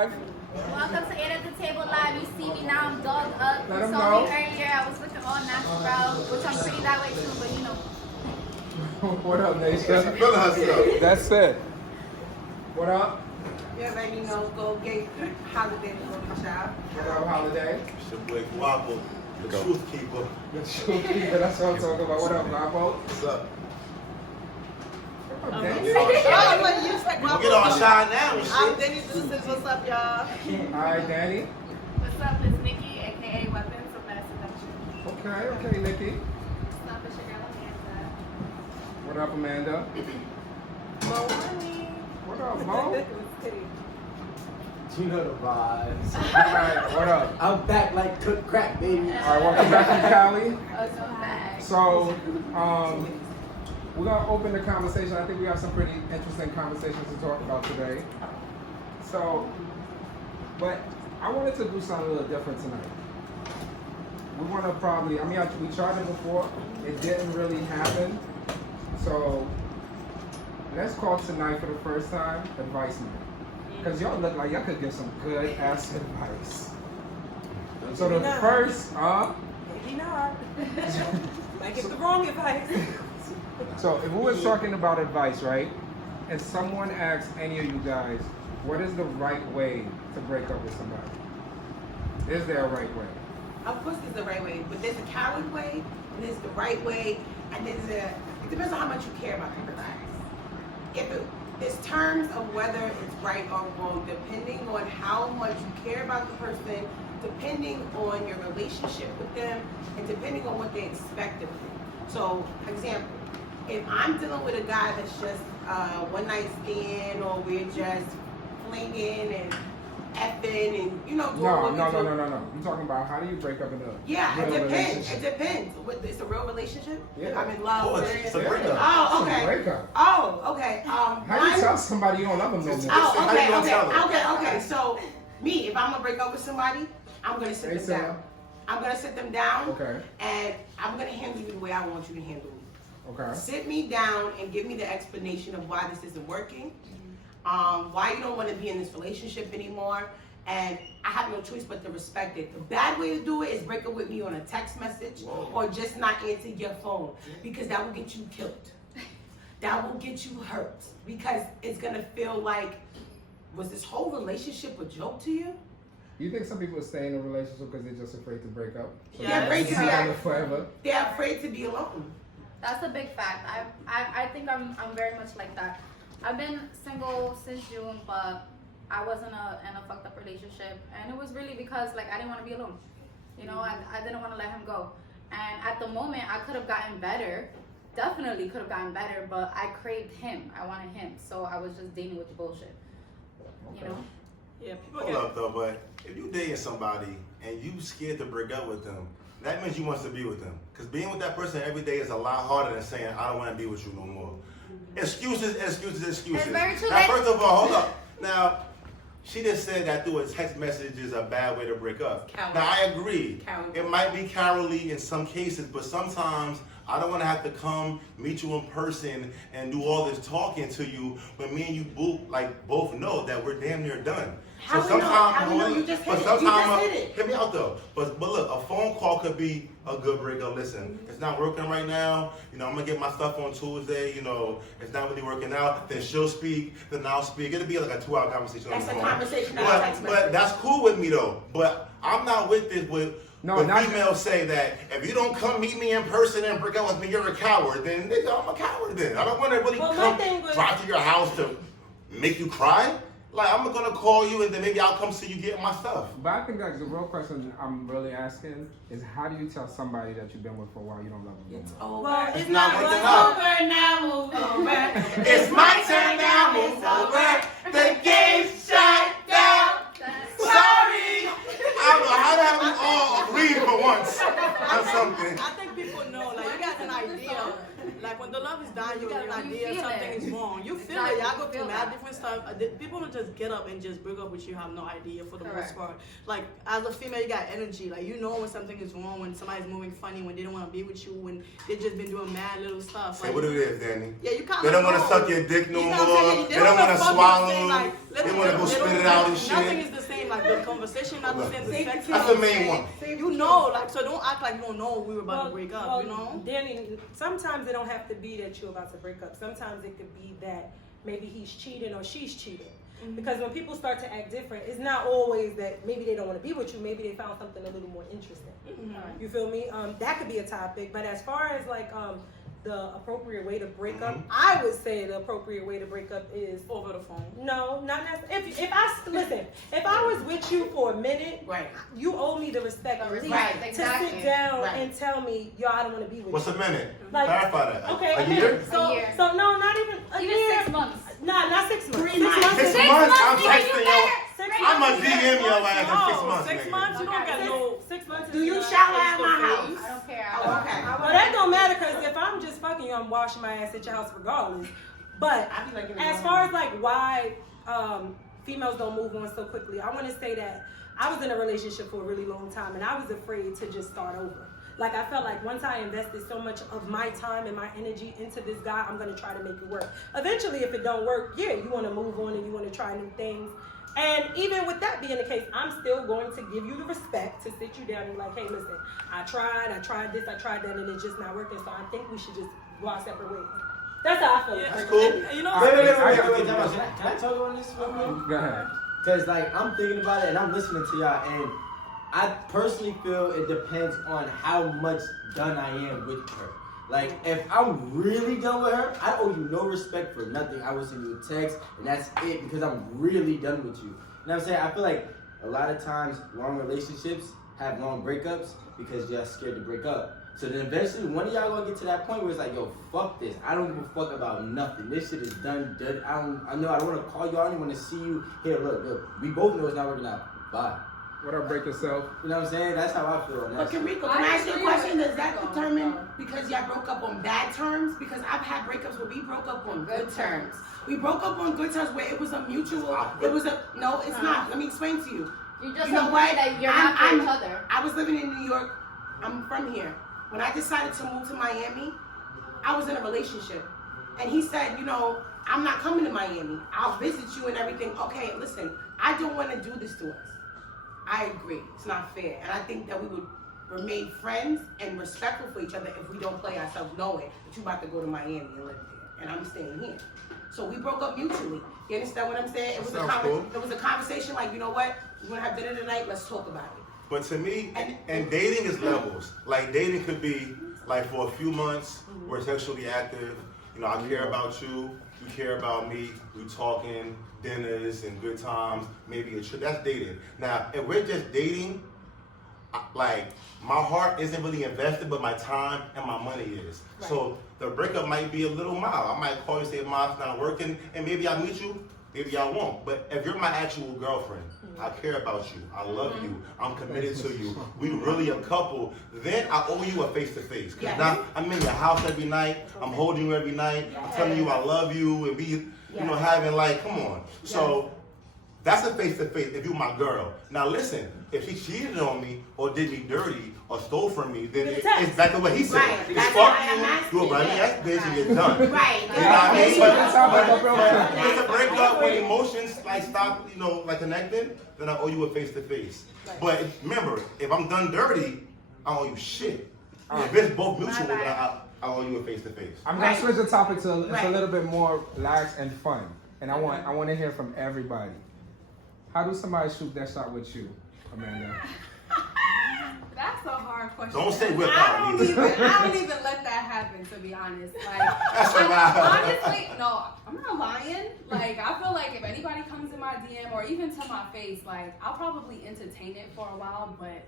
Welcome to Eight at the Table Live. You see me now, I'm dogged up. Let You 'em saw know. me earlier. I was looking all natural, which I'm pretty that way too, but you know. What up, Nation? She's feeling herself. That's it. What up? You already know, go get holiday to go to child. What up, Holiday? It's your boy Guapo, the truth keeper. The truth keeper, that's what I'm talking about. What up, Guapo? What's up? What up, Danny? Oh, what you said, We'll get on shine now and I'm shit. Denny Deuces. What's up, y'all? Alright, Danny. What's up? It's Nikki, aka Weapons of Mass Seduction. Okay, Nikki. What's up? It's your girl Amanda. What up, Amanda? Mo honey. What up, Mo? You know the vibes. Alright, what up? I'm back like cooked crack, baby. Alright, welcome back from Cali. Welcome back. So, we're gonna open the conversation. I think we have some pretty interesting conversations to talk about today. So, but I wanted to do something a little different tonight. We want to probably, we tried it before. It didn't really happen. So, let's call tonight for the first time Advice Night. Because y'all look like y'all could give some good ass advice. So the first, Maybe not. Might get the wrong advice. so if we were talking about advice, right? And someone asks any of you guys, what is the right way to break up with somebody? Is there a right way? Of course, there's the right way, but there's a coward way, and there's the right way, and it depends on how much you care about the person. There's terms of whether it's right or wrong, depending on how much you care about the person, depending on your relationship with them, and depending on what they expect of you. So, for example, if I'm dealing with a guy that's just one night stand, or we're just flinging and effing and doing what we do. No. You're talking about how do you break up in a Yeah, real it depends. relationship? It depends. It's a real relationship. Yeah. If I'm in love. Oh, serious. it's a breakup. Oh, It's a okay. breakup. Oh, okay. How do you tell somebody you don't love them no more? Oh, How you gonna tell them? okay. So, me, if I'm gonna break up with somebody, I'm gonna sit them Sam. down. I'm gonna sit them down. Okay. And I'm gonna handle you the way I want you to handle me. Okay. Sit me down and give me the explanation of why this isn't working, why you don't want to be in this relationship anymore, and I have no choice but to respect it. The bad way to do it is break up with me on a text message or just not answer your phone, because that will get you killed. That will get you hurt, because it's gonna feel like, was this whole relationship a joke to you? You think some people stay in a relationship because they're just afraid to break up? So They're afraid to be together forever. They're afraid to be alone. That's a big fact. I think I'm very much like that. I've been single since June, but I was in a fucked up relationship, and it was really because I didn't want to be alone. I didn't want to let him go. And at the moment, I could have gotten better, definitely could have gotten better, but I craved him. I wanted him, so I was just dealing with the bullshit. Okay. Yeah, people Hold up though, but if you dating somebody and you scared to break up with them, that means you want to be with them. Because being with that person every day is a lot harder than saying, I don't want to be with you no more. Excuses. It's very true. Now, first of all, hold up. Now, she just said that through a text message is a bad way to break up. Coward. Now, I agree. Coward. It might be cowardly in some cases, but sometimes I don't want to have to come meet you in person and do all this talking to you when me and you both know that we're damn near done. How we know? How we know? You just hit it. You just hit it. Hear me out though. But look, a phone call could be a good breakup. Listen, it's not working right now. I'm gonna get my stuff on Tuesday. It's not really working out. Then she'll speak. Then I'll speak. It'll be like a 2-hour conversation. That's on the a phone. conversation, not a text But message. that's cool with me though. But I'm not with this when females say that if you don't come meet me in person and break up with me, you're a coward. Then nigga, I'm a coward. Then I don't want to really drive to your house to make you cry. I'm gonna call you and then maybe I'll come see you getting my stuff. But I think the real question I'm really asking is, how do you tell somebody that you've been with for a while you don't love them It's anymore? over. Well, It's not working out. over now, move over. It's my turn now, move over. The game's shut down. Sorry. I don't know how to have we all agree for once on something. I think people know, you got an idea. When the love is dying, you got an idea feel something it. is wrong. You feel Exactly, it. Y'all go you feel through that. mad different stuff. People gonna just get up and just break up with you. Have no idea for the Correct. most part. Like as a female, you got energy. Like you know when something is wrong, when somebody's moving funny, when they don't want to be with you, when they just been doing mad little stuff. Say Like, what it is, Danny. yeah, you kind of. They don't want to suck your dick no You know more. what I'm saying? They don't want to swallow. Like, They want to go spit it out and shit. Nothing is the same. Like the conversation not the same. The sex. That's the main one. You know, like so. Don't act like you don't know we were about to break up. You know. Danny, sometimes it don't have to be that you're about to break up. Sometimes it could be that maybe he's cheating or she's cheating. Because when people start to act different, it's not always that maybe they don't want to be with you. Maybe they found something a little more interesting. You feel me? That could be a topic. But as far as like the appropriate way to break up, I would say the appropriate way to break up is Over the phone. no, not necessarily. If I was with you for a minute, Right. you owe me the respect at least Right, to exactly. sit down Right. and tell me, yo, I don't want to be with What's you. a minute? Like, Clarify that. Okay, A year? So, A year. so no, not even a Even year. 6 months. Nah, not 6 months. 3 months. 6 6 months? months, I'm nigga, texting you yo. Six I'm a months. DM your ass in 6 Oh, months. 6 nigga. months? You don't got no. 6 months. Do you is not shower at my face-to-face. house? I don't care. Oh, okay. Well, that don't matter because if I'm just fucking you, I'm washing my ass at your house regardless. But I be like, as far as like why females don't move on so quickly, I want to say that I was in a relationship for a really long time and I was afraid to just start over. Like I felt like once I invested so much of my time and my energy into this guy, I'm gonna try to make it work. Eventually, if it don't work, yeah, you want to move on and you want to try new things. And even with that being the case, I'm still going to give you the respect to sit you down and be like, hey, listen, I tried this, I tried that, and it's just not working. So I think we should just go our separate ways. That's how I feel. Yeah, That's cool. and you know. Wait, I got- time out. Can I talk on this real quick? Go ahead. Because, like, I'm thinking about it and I'm listening to y'all, and I personally feel it depends on how much done I am with her. Like, if I'm really done with her, I owe you no respect for nothing. I will send you a text, and that's it, because I'm really done with you. You know what I'm saying? I feel like a lot of times long relationships have long breakups because you're scared to break up. So then eventually one of y'all gonna get to that point where it's like, yo, fuck this. I don't give a fuck about nothing. This shit is done. I know I don't wanna call you. I don't wanna see you. Here, look. We both know it's not working out. Bye. What up, break yourself? You know what I'm saying? That's how I feel. But Rico, can I ask you a question? Does that determine because y'all broke up on bad terms? Because I've had breakups where we broke up on good terms. We broke up on good terms where it was a mutual. It was a no. It's not. Let me explain to you. You just You know agree what? that you're not for each other. I was living in New York. I'm from here. When I decided to move to Miami, I was in a relationship, and he said, you know, I'm not coming to Miami. I'll visit you and everything. Okay, listen, I don't want to do this to us. I agree. It's not fair. And I think that we would remain friends and respectful for each other if we don't play ourselves knowing that you're about to go to Miami and live there. And I'm staying here. So we broke up mutually. You understand what I'm saying? It was it was a conversation like, you know what? We're going to have dinner tonight. Let's talk about it. But to me, and dating is levels. Like dating could be like for a few months, we're sexually active. You know, I care about you, you care about me. We talking, dinners and good times, maybe a trip. That's dating. Now, if we're just dating, like my heart isn't really invested, but my time and my money is. Right. So the breakup might be a little mild. I might call you, say, "Mom's not working," and maybe I'll meet you. Maybe I won't. But if you're my actual girlfriend, I care about you. I love you. I'm committed to you. We really a couple. Then I owe you a face-to-face. Because now I'm in your house every night. I'm holding you every night. I'm telling you I love you. And we, you know, having like, come on. So that's a face-to-face if you're my girl. Now listen, if she cheated on me or did me dirty or stole from me, then it's back to what he said. Right. It's fuck you, you're a running ass bitch and you're done. Right. You know what I mean? But it's a breakup when emotions like stop, you know, like connecting, then I owe you a face-to-face. But remember, if I'm done dirty, I owe you shit. If it's both mutual, then I owe you a face-to-face. I'm gonna switch the topic to it's a little bit more relaxed and fun. And I want to hear from everybody. How do somebody shoot that shot with you, Amanda? That's a hard question. Don't say whip I out don't either. even let that happen, to be honest. Like, That's a lie. honestly, no, I'm not lying. Like, I feel like if anybody comes in my DM or even to my face, like, I'll probably entertain it for a while, but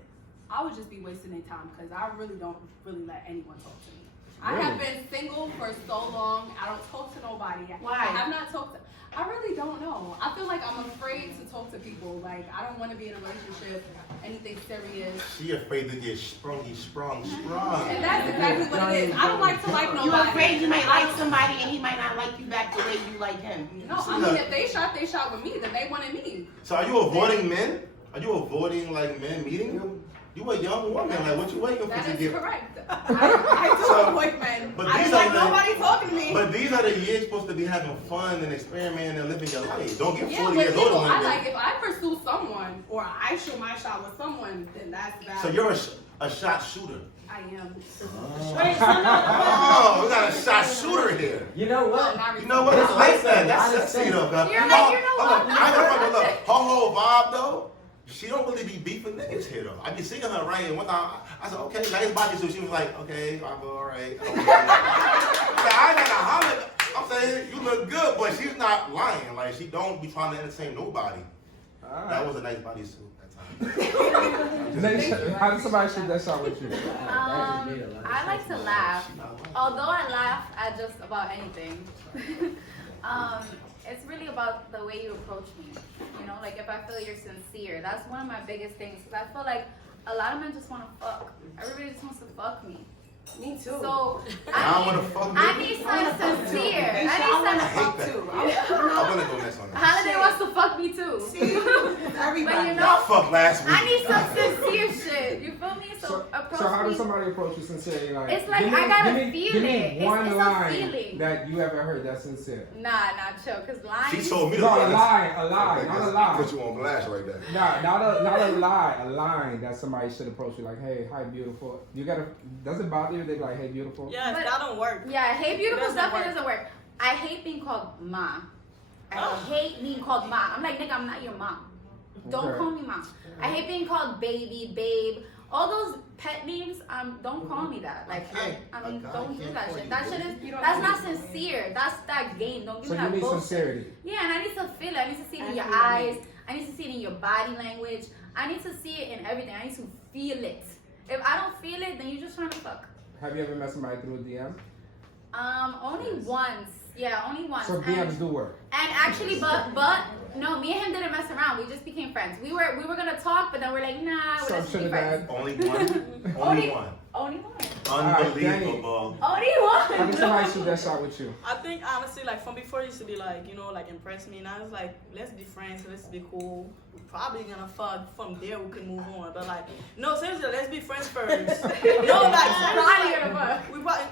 I would just be wasting their time because I really don't really let anyone talk to me. I have been single for so long. I don't talk to nobody. Why? I have not talked to. I really don't know. I feel like I'm afraid to talk to people. Like, I don't want to be in a relationship, anything serious. She afraid to get sprung. And that's exactly what it is. I don't like to like nobody. You're afraid you might like somebody and he might not like you back the way you like him. No, I mean, if they shot with me, then they wanted me. So are you avoiding men? Are you avoiding like men meeting you? You a young woman. Like, what you waiting for That to is get? correct. I do So- avoid men. but I these don't like are the- nobody talking to me. But these are the years supposed to be having fun and experimenting and living your life. Don't get Yeah, 40 but years you older know, when I you- like if I pursue someone or I shoot my shot with someone, then that's valid. So you're a shot shooter. I am. Wait, so no, Oh, we got a shot shooter here. You know what? You know what? I like that. That's sexy though. You're like, you know what? I don't look. Her whole vibe though. She don't really be beefing niggas here though. I be seeing her right, and one time I said, okay, nice body suit. She was like, okay, I'll go, all right. I ain't gonna holler. I'm saying you look good, but she's not lying. Like she don't be trying to entertain nobody. That was a nice body suit that time. How did somebody shoot that shot with you? I like to laugh. Although I laugh at just about anything. It's really about the way you approach me. You know, like if I feel you're sincere, that's one of my biggest things. Because I feel like a lot of men just want to fuck. Everybody just wants to fuck me. Me too. So I don't want to fuck I you. need some sincere. I I want to need some. fuck too. I want to go next on that. Holiday wants to fuck me too. But Everybody. you Y'all know, fucked last week. I need some sincere shit. You feel me? So approach So how me. does somebody approach you sincerely? Like, It's like, give me- I gotta give me- feel give me it. It's- one it's a line feeling. that you ever heard that's sincere. Nah, chill. Cause lying. She told me to No, a fuck. lie, not a lie. Put you on blast right there. Nah, not a lie, a line that somebody should approach you like, hey, hi, beautiful. You gotta, does it bother you? They be like, hey, beautiful. Yes, But- that don't work. Yeah, hey, beautiful Doesn't stuff. It work. doesn't work. I hate being called ma. I hate being called ma. I'm like, nigga, I'm not your mom. Don't Okay. call me mom. I hate being called baby, babe. All those pet names, don't call me that. Like, don't do that shit. That shit is, that's not sincere. That's that game. Don't give So me you that need bullshit. sincerity. Yeah, and I need to feel it. I need to see it in your eyes. I need to see it in your body language. I need to see it in everything. I need to feel it. If I don't feel it, then you're just trying to fuck. Have you ever met somebody through a DM? Only once. Yeah, only once. So DMs do work. And actually, but no, me and him didn't mess around. We just became friends. We were gonna talk, but then we're like, nah, we're So just be should friends. have Only one. Only one. Only one. Unbelievable. Only How did one. somebody shoot that shot with you? I think honestly, like from before, it used to be like, you know, like impress me. Now it's like, let's be friends, let's be cool. We're probably gonna fuck. From there, we can move on. But like, no, seriously, let's be friends first. No, like, Probably gonna fuck. we probably,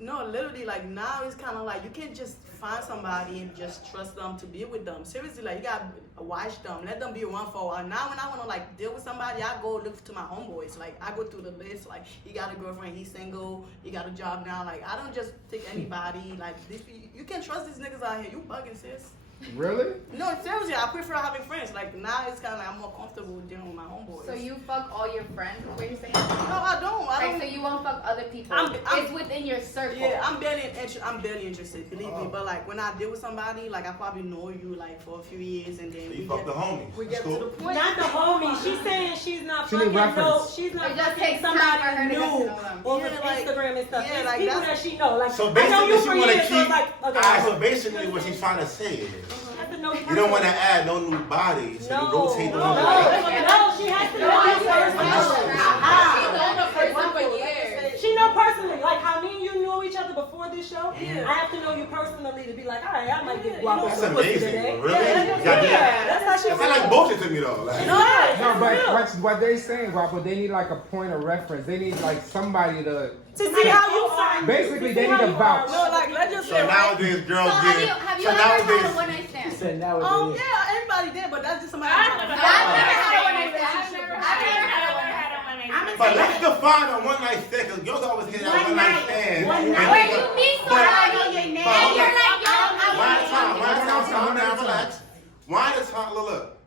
no, literally, like now it's kind of like you can't just find somebody and just trust them to be with them. Seriously, like you gotta watch them, let them be around for a while. Now when I wanna like deal with somebody, I go look to my homeboys. Like I go through the list. Like he got a girlfriend, he's single, he got a job now. Like I don't just take anybody. Like this, you can't trust these niggas out here. You bugging, sis. Really? No, seriously, I prefer having friends. Like now it's kind of like I'm more comfortable dealing with my homeboys. So you fuck all your friends? Is what you're saying? No, I don't. I Like, don't. so you won't fuck other people? I'm- it's within your circle. Yeah, I'm barely interested, believe me. But like when I deal with somebody, like I probably know you like for a few years, and then You fuck the homies. we That's get to cool. the point. Not the homie. She's saying she's not She need fucking no. reference. She's not It just fucking takes time for her somebody to get to new know them. over Yeah, like- Instagram and stuff. yeah, It's like people that's- that she know. Like So I know you basically, for she want to years, so keep. it's like okay. Alright, so basically, what she's trying to say is, I have to know you don't want to add no new body, so you No, rotate the no, new no, body. no, she has to know you personally. She's known the person for years. She know personally, like how me and you knew each other before this show. Yeah. I have to know you personally to be like, all right, I might get guap That's with pussy amazing. today. Really? Yeah, Yeah. that's how she That sound like bullshit to me though. Like, No, No, but it's what they saying, Guapo, they need like a point of reference. They need like somebody to. real. To see how you find. Basically, to they see need how a you vouch. are. No, like let's just so say right. nowadays, girls So have you get. have you So ever had a nowadays, one night stand? Said that was Oh it. yeah, everybody did, but that's just somebody. I've never had a one night stand. I've never I've never had a one night stand. but let's define a one night stand, because girls always hear that one night stand. One and night. Where they- you meet but- somebody know your name. and you're like, yo, One at a time, I one at a time, calm down, One at a relax. One at a time, look.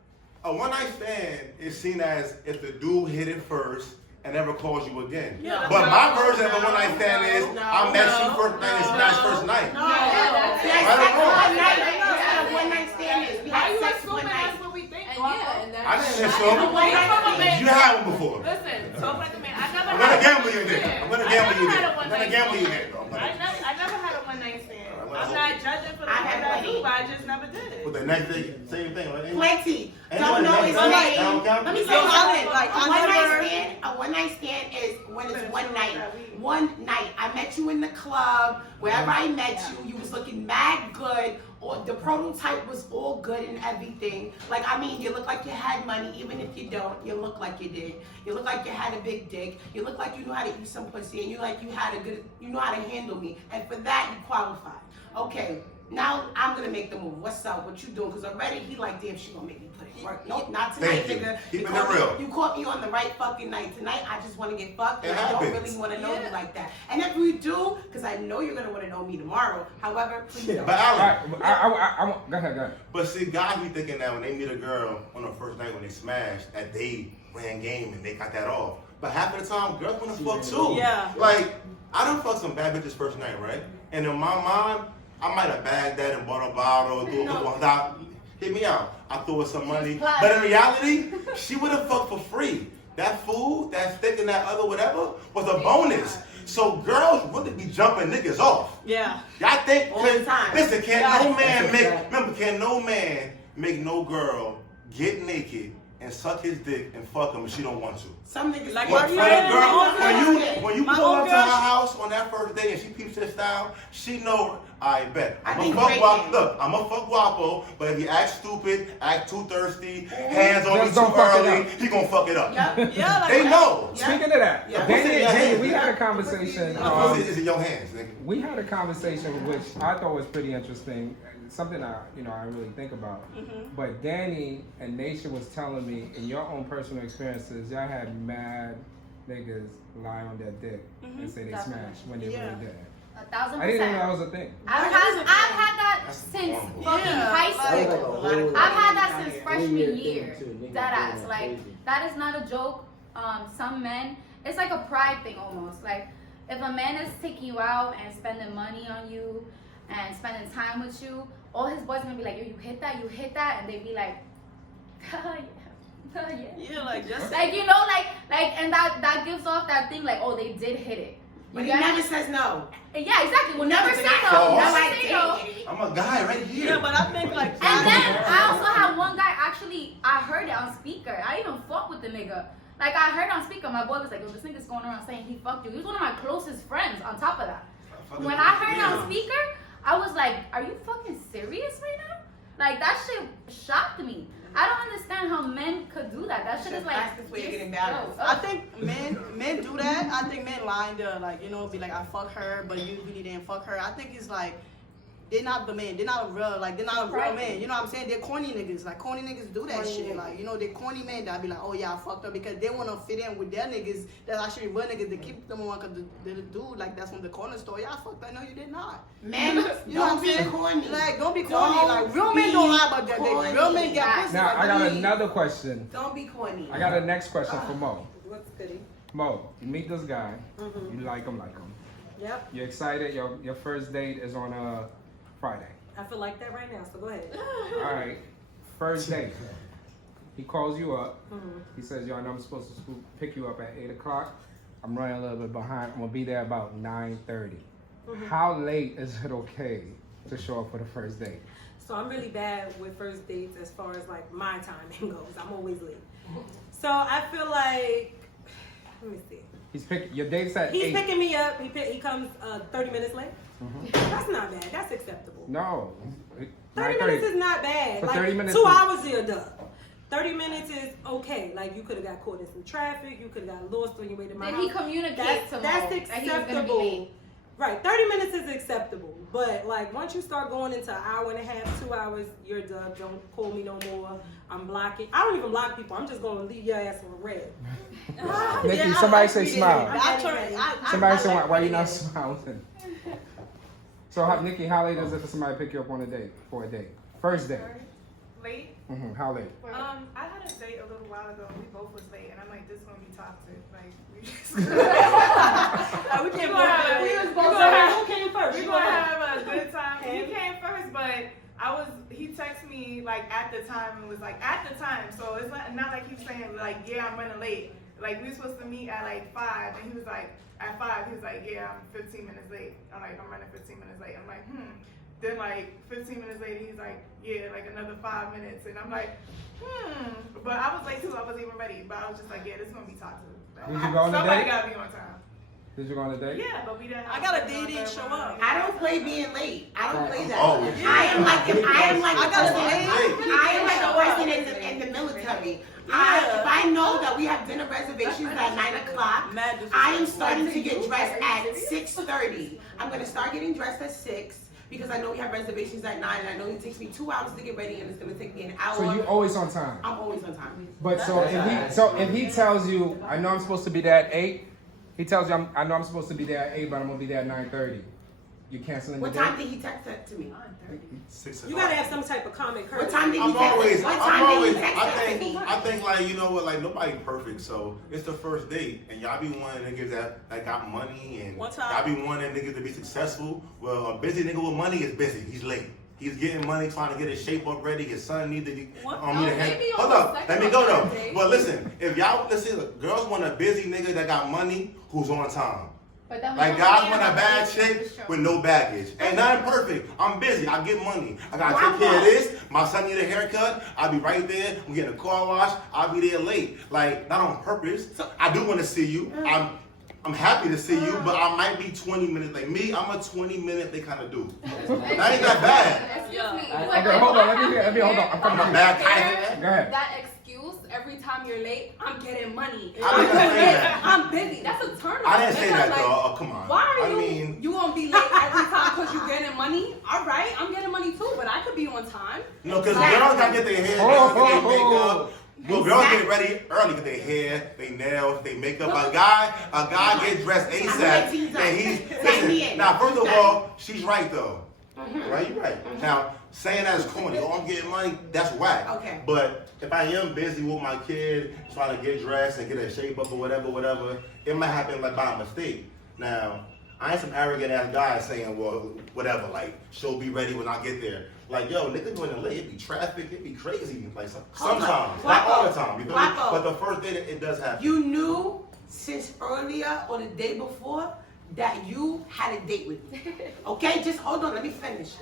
A one night stand is seen as if the dude hit it first and never calls you again. Yeah, But that's my not- version of a one night stand is I met you first night, it's nice first night. No, Right that's or not wrong? one night. That's not a one night stand. Is. We Why had you sex assuming one night. that's what we think? And yeah, and I that's didn't assume. One night stand. You had one before. Listen, talk like a man. I never I'm gonna gamble you then. I'm gonna gamble you then. I'm gonna gamble you then. I never had a one night stand. I'm not judging for the things I do, but I just never did it. Well, the next day, same thing, right? Plenty. Ain't Don't no know next his day. name. Don't count. Let me say something. A one night stand is when it's one night. One night. I met you in the club. Wherever I met you, you was looking mad good. Or the prototype was all good and everything. Like, I mean, you look like you had money, even if you don't. You look like you did. You look like you had a big dick. You look like you knew how to eat some pussy, and you like you had a good, you know how to handle me. And for that, you qualify. Okay, now I'm gonna make the move. What's up? What you doing? Because already he like, damn, she gonna make me put in work. Nope, not tonight, Thank you. nigga. Keeping it real. You caught me on the right fucking night. Tonight, I just want to get fucked. And It I don't happens. really want to know you like that. And if we do, because I know you're gonna want to know me tomorrow. However, please don't. But Alan, Go ahead. but see, guys be thinking that when they meet a girl on the first night when they smash, that they ran game and they got that off. But half of the time, girls wanna fuck too. Yeah. Like, I done fucked some bad bitches first night, right? And in my mind, I might have bagged that and bought a bottle, threw a couple out. Hit me out. I threw her some money. But in reality, she would have fucked for free. That food, that steak, and that other whatever was a bonus. So girls really be jumping niggas off. Yeah. Y'all think? All the time. Listen, can no man That's a make? fact. Remember, can no man make no girl get naked and suck his dick and fuck him if she don't want to? Some niggas Like, When, what you when, said, a girl, my when you my pull old up to girl- her house on that first day and she peeps your style, she know, I bet. I I'm think a fuck great guapo. man. Look, I'm a fuck guapo, but if you act stupid, act too thirsty, hands on me Just too don't fuck it early, up. he gonna fuck it up. Yep. Yeah, like They that. know. Yeah. Speaking of that, Yeah. Yeah. we had a conversation. It's in your hands, nigga. We had a conversation which I thought was pretty interesting. Something I really think about. But Danny and Nation was telling me, in your own personal experiences, y'all had mad niggas lie on their dick and say they Definitely. smashed when they Yeah. really did. 1,000%. I didn't know that was a thing. I've had that That's since normal. fucking Yeah, high like- school. That was like a whole I've had that Out since here. freshman Three-year year. thing, too. Niggas That ass. doing Like, crazy. that is not a joke. Some men, it's like a pride thing almost. Like, if a man is taking you out and spending money on you and spending time with you, all his boys gonna be like, yo, you hit that, and they be like, yeah. Yeah, like just Like, you know, and that gives off that thing like, oh, they did hit it. But he You never guys- says no. Yeah, exactly. We'll never say deny. no. Never Never say no. I'm a guy right here. yeah, but I think like And then I also had one guy actually, I heard it on speaker. I even fought with the nigga. Like, I heard on speaker, my boy was like, yo, this nigga's going around saying he fucked you. He was one of my closest friends on top of that. When I heard it on speaker, I was like, are you fucking serious right now? Like, that shit shocked me. I don't understand how men could do that. That shit is like, That's the way you're getting balanced. I think men do that. I think men lying to like, you know, be like I fuck her, but you really didn't fuck her. I think it's like they're not the man. They're not a real man. You know what I'm saying? They're corny niggas. Like corny niggas do that shit. Like, you know, they're corny men that be like, oh yeah, I fucked her because they wanna fit in with their niggas that's actually real niggas that keep them on because the dude like that's from the corner store. Yeah, I fucked her. No, you did not. Men, You know what don't I'm be saying? corny. Like, don't be corny. Don't Like real men don't lie about that. corny. Real men get pussy. Now like, I got really. another question. Don't be corny. I got a next question for Mo. What's goody? Mo, you meet this guy. You like him. Yep. You're excited. Your first date is on a Friday. I feel like that right now, so go ahead. All right. First date. He calls you up. He says, yo, I know I'm supposed to pick you up at 8 o'clock. I'm running a little bit behind. I'm going to be there about 9:30. How late is it okay to show up for the first date? So I'm really bad with first dates as far as like my timing goes. I'm always late. So I feel like, let me see. Your date's at He's 8. picking me up. He comes 30 minutes late. That's not bad. That's acceptable. No. 30 minutes is not bad. For like 30 minutes 2 is- hours you're done. 30 minutes is okay. Like you could have got caught in some traffic. You could have got lost on your way to my Did house. he communicate That's to Mo that's that he was gonna be acceptable. late? Right, 30 minutes is acceptable. But like once you start going into an hour and a half, 2 hours, you're done. Don't call me no more. I'm blocking. I don't even block people. I'm just gonna leave your ass on red. Nikki, somebody say smile. I Somebody say like why you reading not it. smiling? So, Nikki, how late is it for somebody to pick you up on a date? For a date? First date? Late. How late? I had a date a little while ago. We both was late, and I'm like, this is gonna be toxic. Like, we just. Like, we can't We we was gonna both have, who came first? We're You gonna go ahead. have a good time. He came first, but he texted me like at the time and was like at the time. So it's not like he's saying like, yeah, I'm running late. like we were supposed to meet at like 5, and he was like, at 5, he was like, yeah, I'm 15 minutes late. I'm like, I'm running 15 minutes late. I'm like, Then like 15 minutes later, he's like, yeah, like another 5 minutes, and I'm like, But I was late too. I wasn't even ready. But I was just like, yeah, this is gonna be toxic. Did you go on a Somebody date? gotta be on time. Did you go on a date? Yeah, but we didn't. I got a date, didn't show up. I don't play being late. I don't play that. Oh, I am like the person. date. I am like the person in the military. If I know that we have dinner reservations at 9 o'clock, I am starting to get dressed at 6:30. I'm gonna start getting dressed at 6 because I know we have reservations at 9. And I know it takes me 2 hours to get ready, and it's gonna take me an hour. So you always on time. I'm always on time. But if he tells you, I know I'm supposed to be there at 8. He tells you, I know I'm supposed to be there at 8, but I'm gonna be there at 9:30. You canceling the What date? time did he text that to me? 6 You gotta have some type of common courtesy. What time did he text it? What time did he text that to me? I think like, you know what, like nobody perfect, so it's the first date, and y'all be wanting niggas that got money, and One time. y'all be wanting niggas to be successful. Well, a busy nigga with money is busy. He's late. He's getting money, trying to get his shape up ready. His son needs to get What? on No, me to maybe on Hold the up, let second me go or though. third date. But listen, if y'all girls want a busy nigga that got money who's on time. But then we Like don't guys really want a have bad relationship chick with with no baggage. Ain't nothing perfect. I'm busy. I get money. I gotta take care of this. My son need a haircut. I'll be right there. We get a car wash. I'll be there late. Like not on purpose. I do want to see you. I'm happy to see you, but I might be 20 minutes late. Me, I'm a 20-minute late kind of dude. That ain't that bad. Excuse me. Okay, hold on. Let me hold on. I'm coming I'm to a you. bad Hear guy. Go ahead. That excuse every time you're late, I'm getting money. I didn't say that. I'm busy. That's a turn off. I didn't say Because, that like, though. Oh, come on. Why are I you? mean, You gonna be late every time because you getting money? All right, I'm getting money too, but I could be on time. no, because girls gotta get their hair, girls get their makeup. Well, girls get ready early, get their hair, they nails, they makeup. A guy gets dressed ASAP, and he's now. First of all, she's right though. Right, you're right. Now, saying that is corny. Oh, I'm getting money. That's whack. Okay. But if I am busy with my kid, trying to get dressed and get a shape up or whatever, it might happen like by mistake. Now, I ain't some arrogant ass guy saying, well, whatever, like, she'll be ready when I get there. Like, yo, nigga going late, it be traffic, it be crazy. Like, sometimes, not all the time, you feel me? But the first day, it does happen. You knew since earlier or the day before that you had a date with me. Okay, just hold on, let me finish.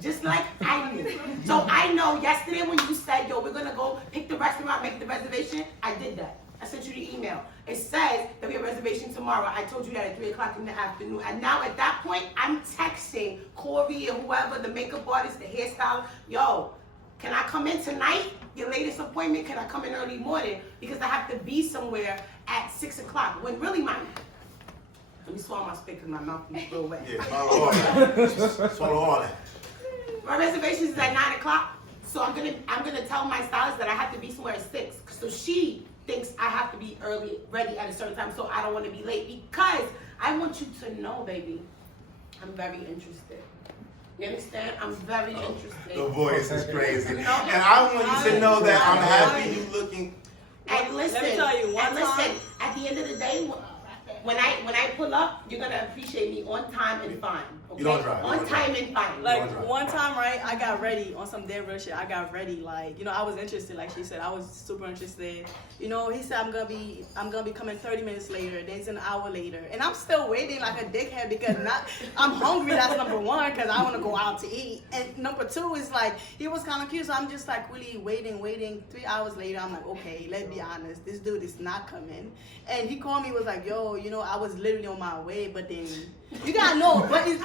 Just like I knew. So I know yesterday when you said, yo, we're gonna go pick the restaurant, make the reservation, I did that. I sent you the email. It says that we have a reservation tomorrow. I told you that at 3 o'clock in the afternoon. And now at that point, I'm texting Corey or whoever, the makeup artist, the hairstylist, yo, can I come in tonight? Your latest appointment, can I come in early morning? Because I have to be somewhere at 6 o'clock. When really let me swallow my spit because my mouth is real wet. Yeah, swallow all that. Swallow all that. My reservation is at 9 o'clock. So I'm gonna tell my stylist that I have to be somewhere at 6. So she thinks I have to be ready at a certain time, so I don't want to be late because I want you to know, baby, I'm very interested. You understand? I'm very interested. The voice is crazy. And I want you to know that I'm happy you looking. And listen, Let me tell you, one time, at the end of the day, when I pull up, you're gonna appreciate me on time and fine. Okay? You don't drive. On time and fine. like one time, right? I got ready on some dead real shit. I got ready, like, you know, I was interested, like she said, I was super interested. You know, he said I'm gonna be coming 30 minutes later. Then it's an hour later, and I'm still waiting like a dickhead because I'm hungry. That's number one because I want to go out to eat, and number two is like he was kind of cute, so I'm just like really waiting. 3 hours later, I'm like, okay, let's be honest, this dude is not coming. And he called me, was like, yo, you know, I was literally on my way, but then you gotta know, but it's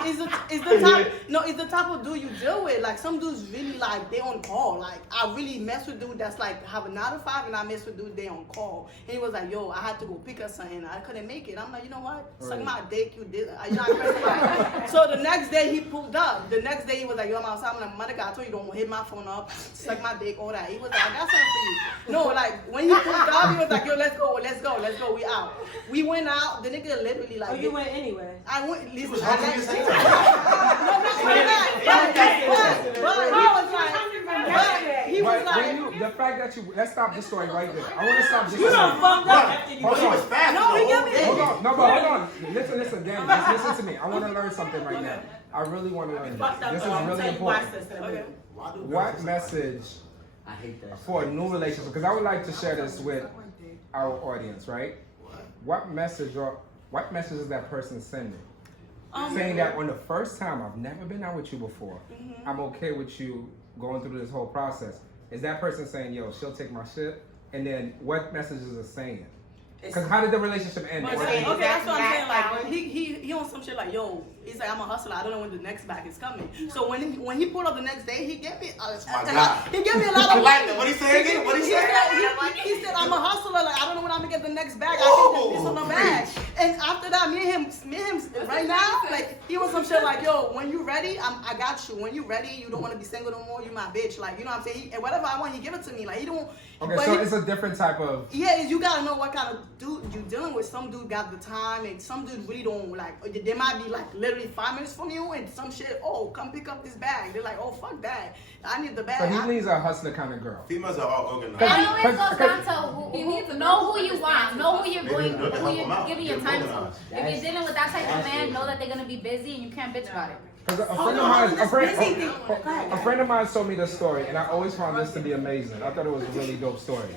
the type of dude you deal with. Like some dudes really like they on call. Like I really mess with dude that's like have a 9 to 5, and I mess with dude they on call. And he was like, yo, I had to go pick up something. I couldn't make it. I'm like, you know what? Suck my dick, you did. You know, like, so the next day he pulled up. The next day he was like, yo, I'm outside. I'm like, mother God, I told you don't hit my phone up, suck my dick, all that. He was like, I got something for you. No, like when he pulled up, he was like, yo, let's go, we out. We went out. The nigga literally like. Oh, you went anyway. I went. Listen, was hungry as hell. He was But like, the fact that let's stop this story right there. I want to stop this You story. done fucked up after you Hold on. He was fast. No, he got me. Hold on, no, but hold on. Listen, gang. Just listen to me. I want to learn something right now. I really want to learn this. This is really important. Okay. What message I hate that. for a new relationship? Because I would like to share this with our audience, right? What message is that person sending? Saying that on the first time, I've never been out with you before. I'm okay with you going through this whole process. Is that person saying, yo, she'll take my shit? And then what messages is it saying? Because how did the relationship end? Okay, that's what I'm saying. Like when he on some shit like, yo, he's like, I'm a hustler. I don't know when the next bag is coming. So when he pulled up the next day, he gave me a lot of money. What he said again? What he said? He said, I'm a hustler. Like I don't know when I'm gonna get the next bag. I think this on the bag. And after that, me and him right now, like he was some shit like, yo, when you ready, I got you. When you ready, you don't want to be single no more. You my bitch. Like you know what I'm saying? And whatever I want, he give it to me. Like he don't. Okay, so it's a different type of. Yeah, you gotta know what kind of dude you dealing with. Some dude got the time, and some dude really don't like. They might be like literally 5 minutes from you, and some shit. Oh, come pick up this bag. They're like, oh fuck that. I need the bag. So he needs a hustler kind of girl. Females are all organized. It always goes down to know who you want, know who you're giving your time to. If you're dealing with that type of man, know that they're gonna be busy, and you can't bitch about it. Because a friend of mine told me this story, and I always found this to be amazing. I thought it was a really dope story.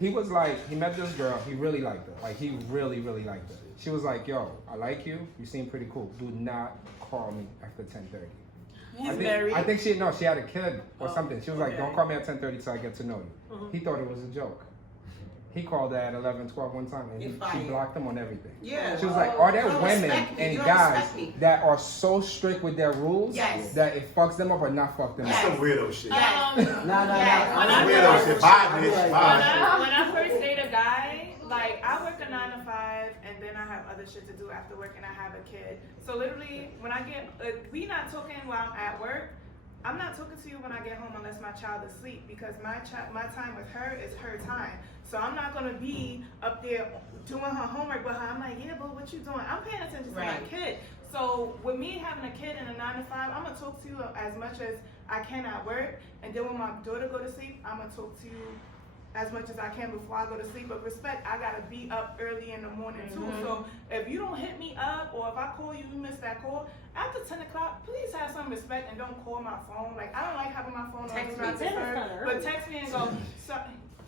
He was like, he met this girl, he really liked her. Like, he really, really liked her. She was like, yo, I like you, you seem pretty cool. Do not call me after 10:30. He's married. I think she had a kid or something. She was like, don't call me at 10:30 till I get to know you. He thought it was a joke. He called her at 11, 12 one time, and she blocked him on everything. Yeah. She was like, are there women and guys that are so strict with their rules that it fucks them up or not fuck them up? That's some weirdo shit. Nah. Weirdo shit. Bye, bitch. Bye. When I first date a guy, like I work a 9 to 5, and then I have other shit to do after work, and I have a kid. So literally, when I get, we not talking while I'm at work. I'm not talking to you when I get home unless my child is asleep, because my time with her is her time. So I'm not gonna be up there doing her homework with her. I'm like, yeah, but what you doing? I'm paying attention to my kid. So with me having a kid and a 9 to 5, I'm gonna talk to you as much as I can at work, and then when my daughter go to sleep, I'm gonna talk to you as much as I can before I go to sleep. But respect, I gotta be up early in the morning too. So if you don't hit me up, or if I call you, you miss that call, after 10 o'clock, please have some respect and don't call my phone. Like, I don't like having my phone on, but text me and go, so,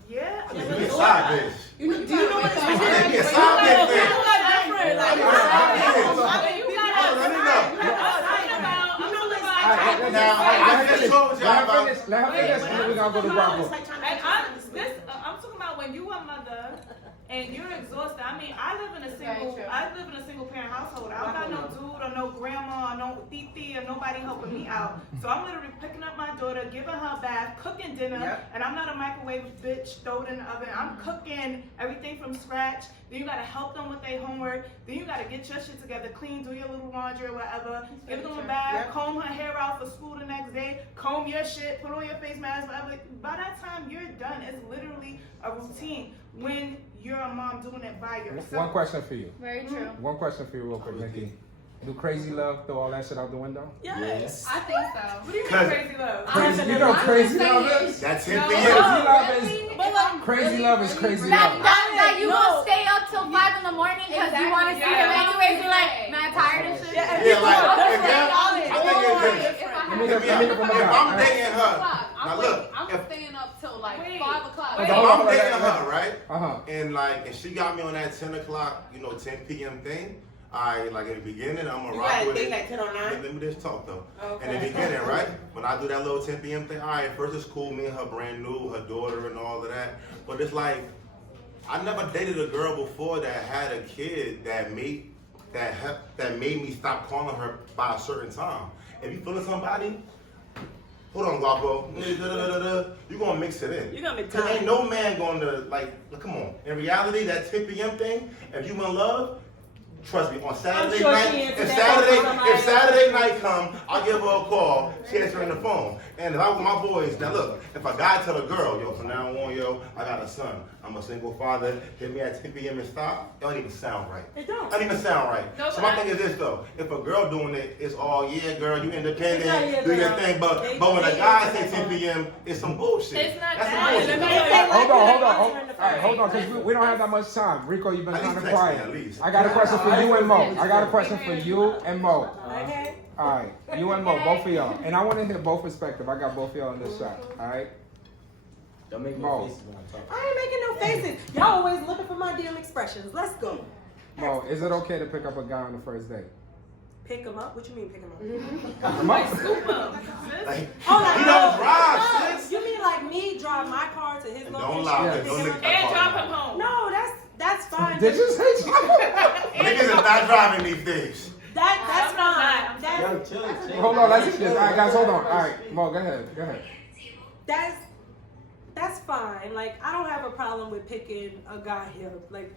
yeah. You be a side bitch. Do you know what it's like? You be a side bitch. Let her finish, and then we're gonna go to Bravo. I'm talking about when you a mother and you're exhausted. I mean, I live in a single parent household. I don't got no dude or no grandma or no titi or nobody helping me out. So I'm literally picking up my daughter, giving her a bath, cooking dinner, and I'm not a microwave bitch, throw it in the oven. I'm cooking everything from scratch. Then you gotta help them with their homework. Then you gotta get your shit together, clean, do your little laundry or whatever. Give them a bath, comb her hair out for school the next day, comb your shit, put on your face mask, whatever. By that time, you're done. It's literally a routine when you're a mom doing it by yourself. One question for you. Very true. One question for you real quick, Nikki. Do crazy love throw all that shit out the window? Yes. I think so. What do you mean crazy love? You know crazy love is? That's it for Crazy you. love is crazy love is crazy love. That you gonna stay up till 5 in the morning because you want to see him anyways. You're like, man, tired and shit. Yeah, like, if I'm dating her, now look, I'm staying up till like 5 o'clock. if I'm dating her, right? And she got me on that 10 o'clock, 10 p.m. thing. Like in the beginning, I'm gonna rock with it. Like 10:09? Let me just talk though. In the beginning, right? When I do that little 10 p.m. thing, first it's cool, me and her brand new, her daughter and all of that. But it's like, I never dated a girl before that had a kid that made me stop calling her by a certain time. If you feeling somebody, hold on, Guapo. You gonna mix it in. You're gonna make Cause time. ain't no man gonna come on. In reality, that 10 p.m. thing, if you in love, trust me, on Saturday night, if Saturday night come, I'll give her a call, she answering the phone. And if I with my boys, now look, if a guy tell a girl, yo, from now on, yo, I got a son, I'm a single father, hit me at 10 p.m. and stop, it don't even sound right. It don't. It don't even sound right. So my thing is this though, if a girl doing it, it's all, yeah, girl, you independent, do your thing, but when a guy say 10 p.m., it's some bullshit. It's not That's that. some bullshit. Hold on, because we don't have that much time. Rico, you've been kind of quiet. I got a question for you and Mo. I got a question for you and Mo. Okay. Alright, you and Mo, both of y'all. And I want to hear both perspectives. I got both of y'all in this shot. Alright? Don't make Mo. no faces when I'm talking. I ain't making no faces. Y'all always looking for my damn expressions. Let's go. Mo, is it okay to pick up a guy on the first date? Pick him up? What you mean pick him up? Pick him up. Like, Oh, like, he don't no, drive, sis. you mean like me drive my car to his And location? don't lie, Yes. don't lick And drop that him car. home. No, that's fine. Did you say Niggas is not driving these days. That's fine. Yo, That's chill. Hold on, let's do this. All right, guys, hold on. All right, Mo, go ahead. that's fine. Like, I don't have a problem with picking a guy here. Like,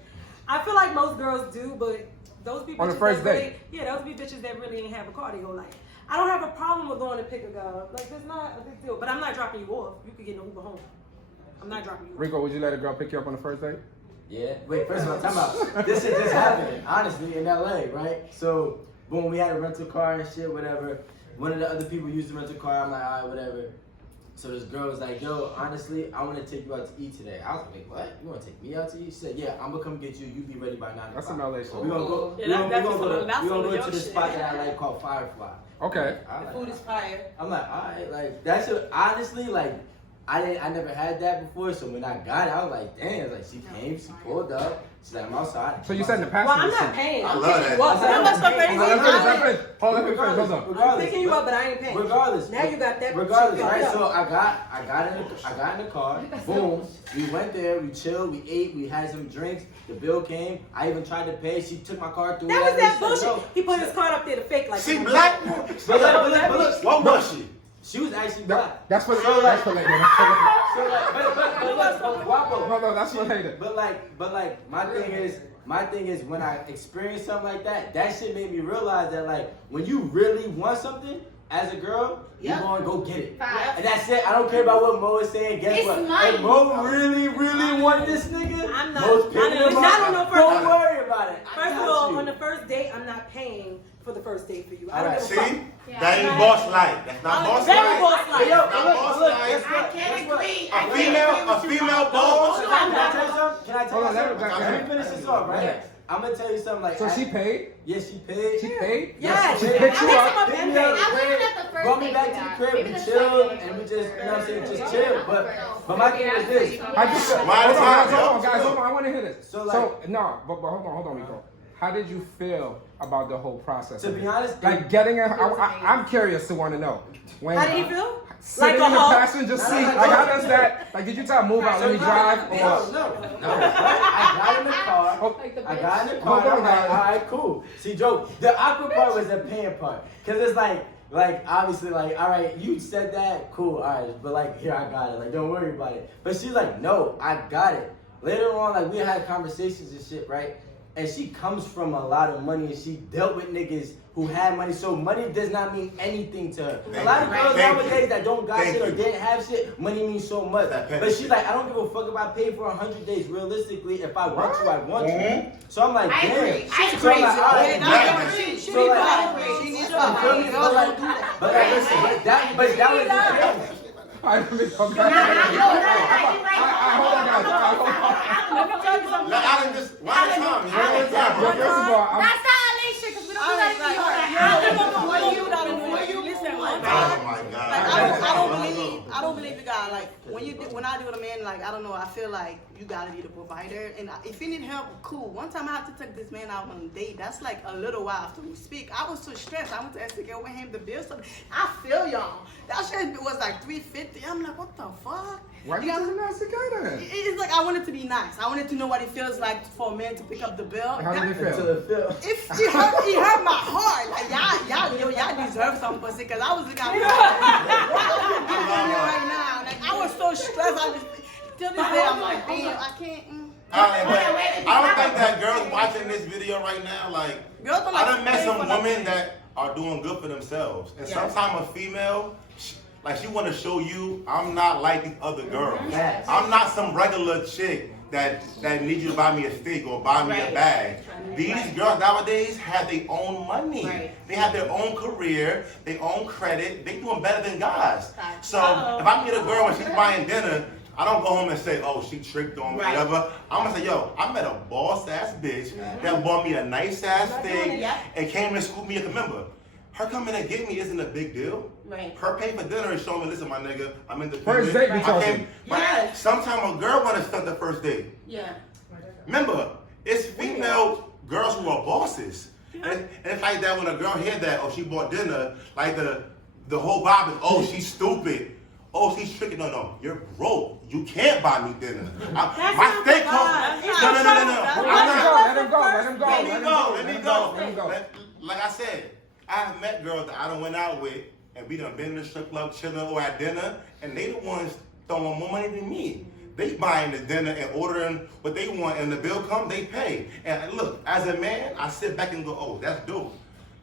I feel like most girls do, but those be bitches On the first that really, date. yeah, those be bitches that really ain't have a car their whole life. I don't have a problem with going to pick a guy up. Like, it's not a big deal. But I'm not dropping you off. You could get an Uber home. I'm not dropping you off. Rico, would you let a girl pick you up on the first date? Yeah. Wait, first of all, time out. This shit just happened, honestly, in LA, right? So, boom, we had a rental car and shit, whatever. One of the other people used the rental car. I'm like, all right, whatever. So this girl was like, yo, honestly, I want to take you out to eat today. I was like, what? You want to take me out to eat? She said, yeah, I'm going to come get you. You be ready by 9 o'clock. That's some LA shit. We're going to go, Yeah, we gonna that's go some to the shit. spot that I like called Firefly. Okay. I like, Food is fire. I'm like, all right, like, that shit, honestly, like, I never had that before, so when I got it, I was like, damn, like, she came, she pulled up, she's like, I'm outside. So you said in the Well, passenger I'm not seat. paying. I I'm love picking that. you up. but I'm not That's paying. so Hold on, crazy. let me finish. Hold on, hold on. I'm picking you up, but I ain't paying. Regardless. Now you got that. Regardless, shit right? fucked So up. I got in the car. Boom. We went there. We chilled. We ate. We had some drinks. The bill came. I even tried to pay. She took my card through. That was that whatever. She said bullshit. He put his card up there to fake like. She black? But look, What was she? she was actually black. That's for later. So like, but Guapo. No, that's for later. But like, my thing is, when I experience something like that, that shit made me realize that like, when you really want something as a girl, you're gonna go get it. Facts. And that's it. I don't care about what Mo is saying. Guess It's what? mine. If Mo really want this nigga, I'm not. Mo's picking I him up. don't know. Don't worry about it. I First of got all, you. on the first date, I'm not paying for the first date for you. I don't Alright. give a See? fuck. Yeah. That ain't boss life. That's not boss Very life. boss Hey, life. yo, Not look, boss look, life. guess what? I can't agree. A female boss. Can I tell you something? Can I tell Hold you on, let her something? back. Let me finish this off, right? Yeah. I'm gonna tell you something like. So she paid? Yeah, she paid. She paid? Yes. She She paid. picked you I up. picked Picked me him up, up. I wasn't at the first brought me date back with to the that. crib, Maybe we the chilled, second. and we just, you know what I'm saying, just chill. But my thing is this. I just hold Why on, the guys, time? hold on, guys, hold on. I want to hear this. So, So no, but hold on, Rico. How did you feel about the whole process? To of be it? honest, like getting it. I'm curious to want to know. When How did he feel? sitting Like in a the hoe? passenger seat, like how does that? Like, did you tell her move out, let me drive, or? No. I got in the car. Oh, I got in the car. Hold on, I'm like, guys. all right, cool. See, Joe, the awkward part was the paying part, cause it's like obviously, like, all right, you said that, cool, all right, but like, here I got it, like, don't worry about it. But she's like, no, I got it. Later on, like, we had conversations and shit, right? And she comes from a lot of money, and she dealt with niggas who had money, so money does not mean anything to her. A lot of girls nowadays that don't got shit or didn't have shit, money means so much. But she's like, I don't give a fuck if I pay for 100 days. Realistically, if I want to, I want to. So I'm like, I damn. agree. I So I'm agree. like, all right, She so needs like, to She needs to you feel me? But like, listen, but that was the thing. I don't know. Hold on, guys. I didn't just, why the time? First of all, I'm, That's not LA shit because we don't do that Oh my God. I don't believe you got like when I do with a man, like I don't know, I feel like you gotta be the provider, and if you need help, cool. One time I had to take this man out on a date. That's like a little while after we speak. I was so stressed. I went to ask to get with him the bill. So I feel y'all. That shit was like $350. I'm like, what the fuck? why you doing that together? It's like I wanted to be nice. I wanted to know what it feels like for a man to pick up the bill. How did it Until feel? it fell. If it hurt my heart. Like y'all deserve some pussy, cause I was the guy. Right now, like I was so stressed. I just till this day I'm like, damn, I can't. I don't think that girls watching this video right now, like, Girls don't I like done met pay some for women nothing. that are doing good for themselves. And Yes. sometimes a female, like, she want to show you, I'm not like these other girls. Yes. I'm not some regular chick that needs you to buy me a steak or buy me a bag. These girls nowadays have their own money. Right. They have their own career, their own credit. They doing better than guys. So if I meet a girl and she's buying dinner, I don't go home and say, oh, she tricked on me, Right. whatever. I'm gonna say, yo, I met a boss ass bitch that bought me a nice ass steak and came and scooped me up. Remember, her coming and get me isn't a big deal. Right. Her paying for dinner is showing me, listen, my nigga, I'm independent. First date we talking. Yes. Sometimes a girl want to stunt the first date. Yeah. Remember, it's female girls who are bosses. And it's like that when a girl hear that, oh, she bought dinner, like the whole vibe is, oh, she's stupid. Oh, she's tricking. No, you're broke. You can't buy me dinner. My steak costs. No. Let me go. Like I said, I have met girls that I done went out with, and we done been in the strip club, chilling, or at dinner, and they the ones throwing more money than me. They buying the dinner and ordering what they want, and the bill come, they pay. And look, as a man, I sit back and go, oh, that's dope.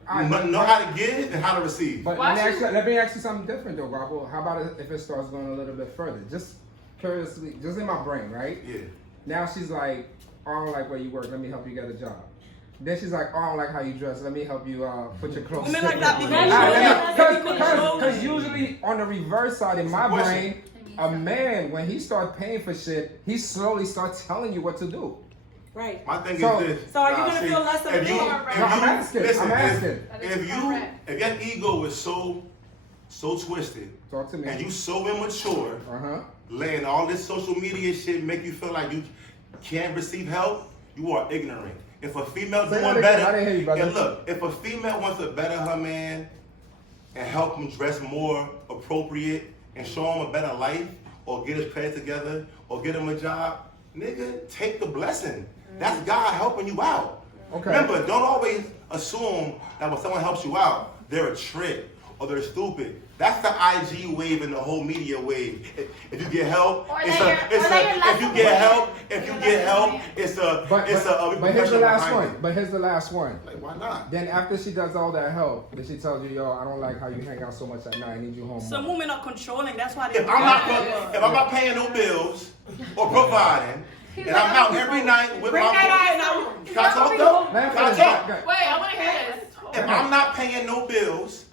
But know how to give and how to receive. But let me ask you something different though, Guapo. How about if it starts going a little bit further? Just curiously, just in my brain, right? Yeah. Now she's like, oh, I don't like where you work. Let me help you get a job. Then she's like, oh, I don't like how you dress. Let me help you put your clothes. Women like that because usually on the reverse side in my brain, a man when he starts paying for shit, he slowly starts telling you what to do. Right. My thing is this. So are you gonna feel less of a man? I'm asking. If your ego is so twisted, talk to me. And you so immature, letting all this social media shit make you feel like you can't receive help, you are ignorant. If a female doing better, I didn't hear you, brother. and look, if a female wants to better her man and help him dress more appropriate and show him a better life, or get his credit together, or get him a job, nigga, take the blessing. That's God helping you out. Okay. Remember, don't always assume that when someone helps you out, they're a trick or they're stupid. That's the IG wave and the whole media wave. If you get help, If you get help, But here's the last one. But here's the last one. Like, why not? Then after she does all that help, then she tells you, yo, I don't like how you hang out so much at night. I need you home. Some women are controlling. That's why If I'm not paying no bills or providing, and I'm out every night with my Can I talk though? Wait, I want to hear this. If I'm not paying no bills,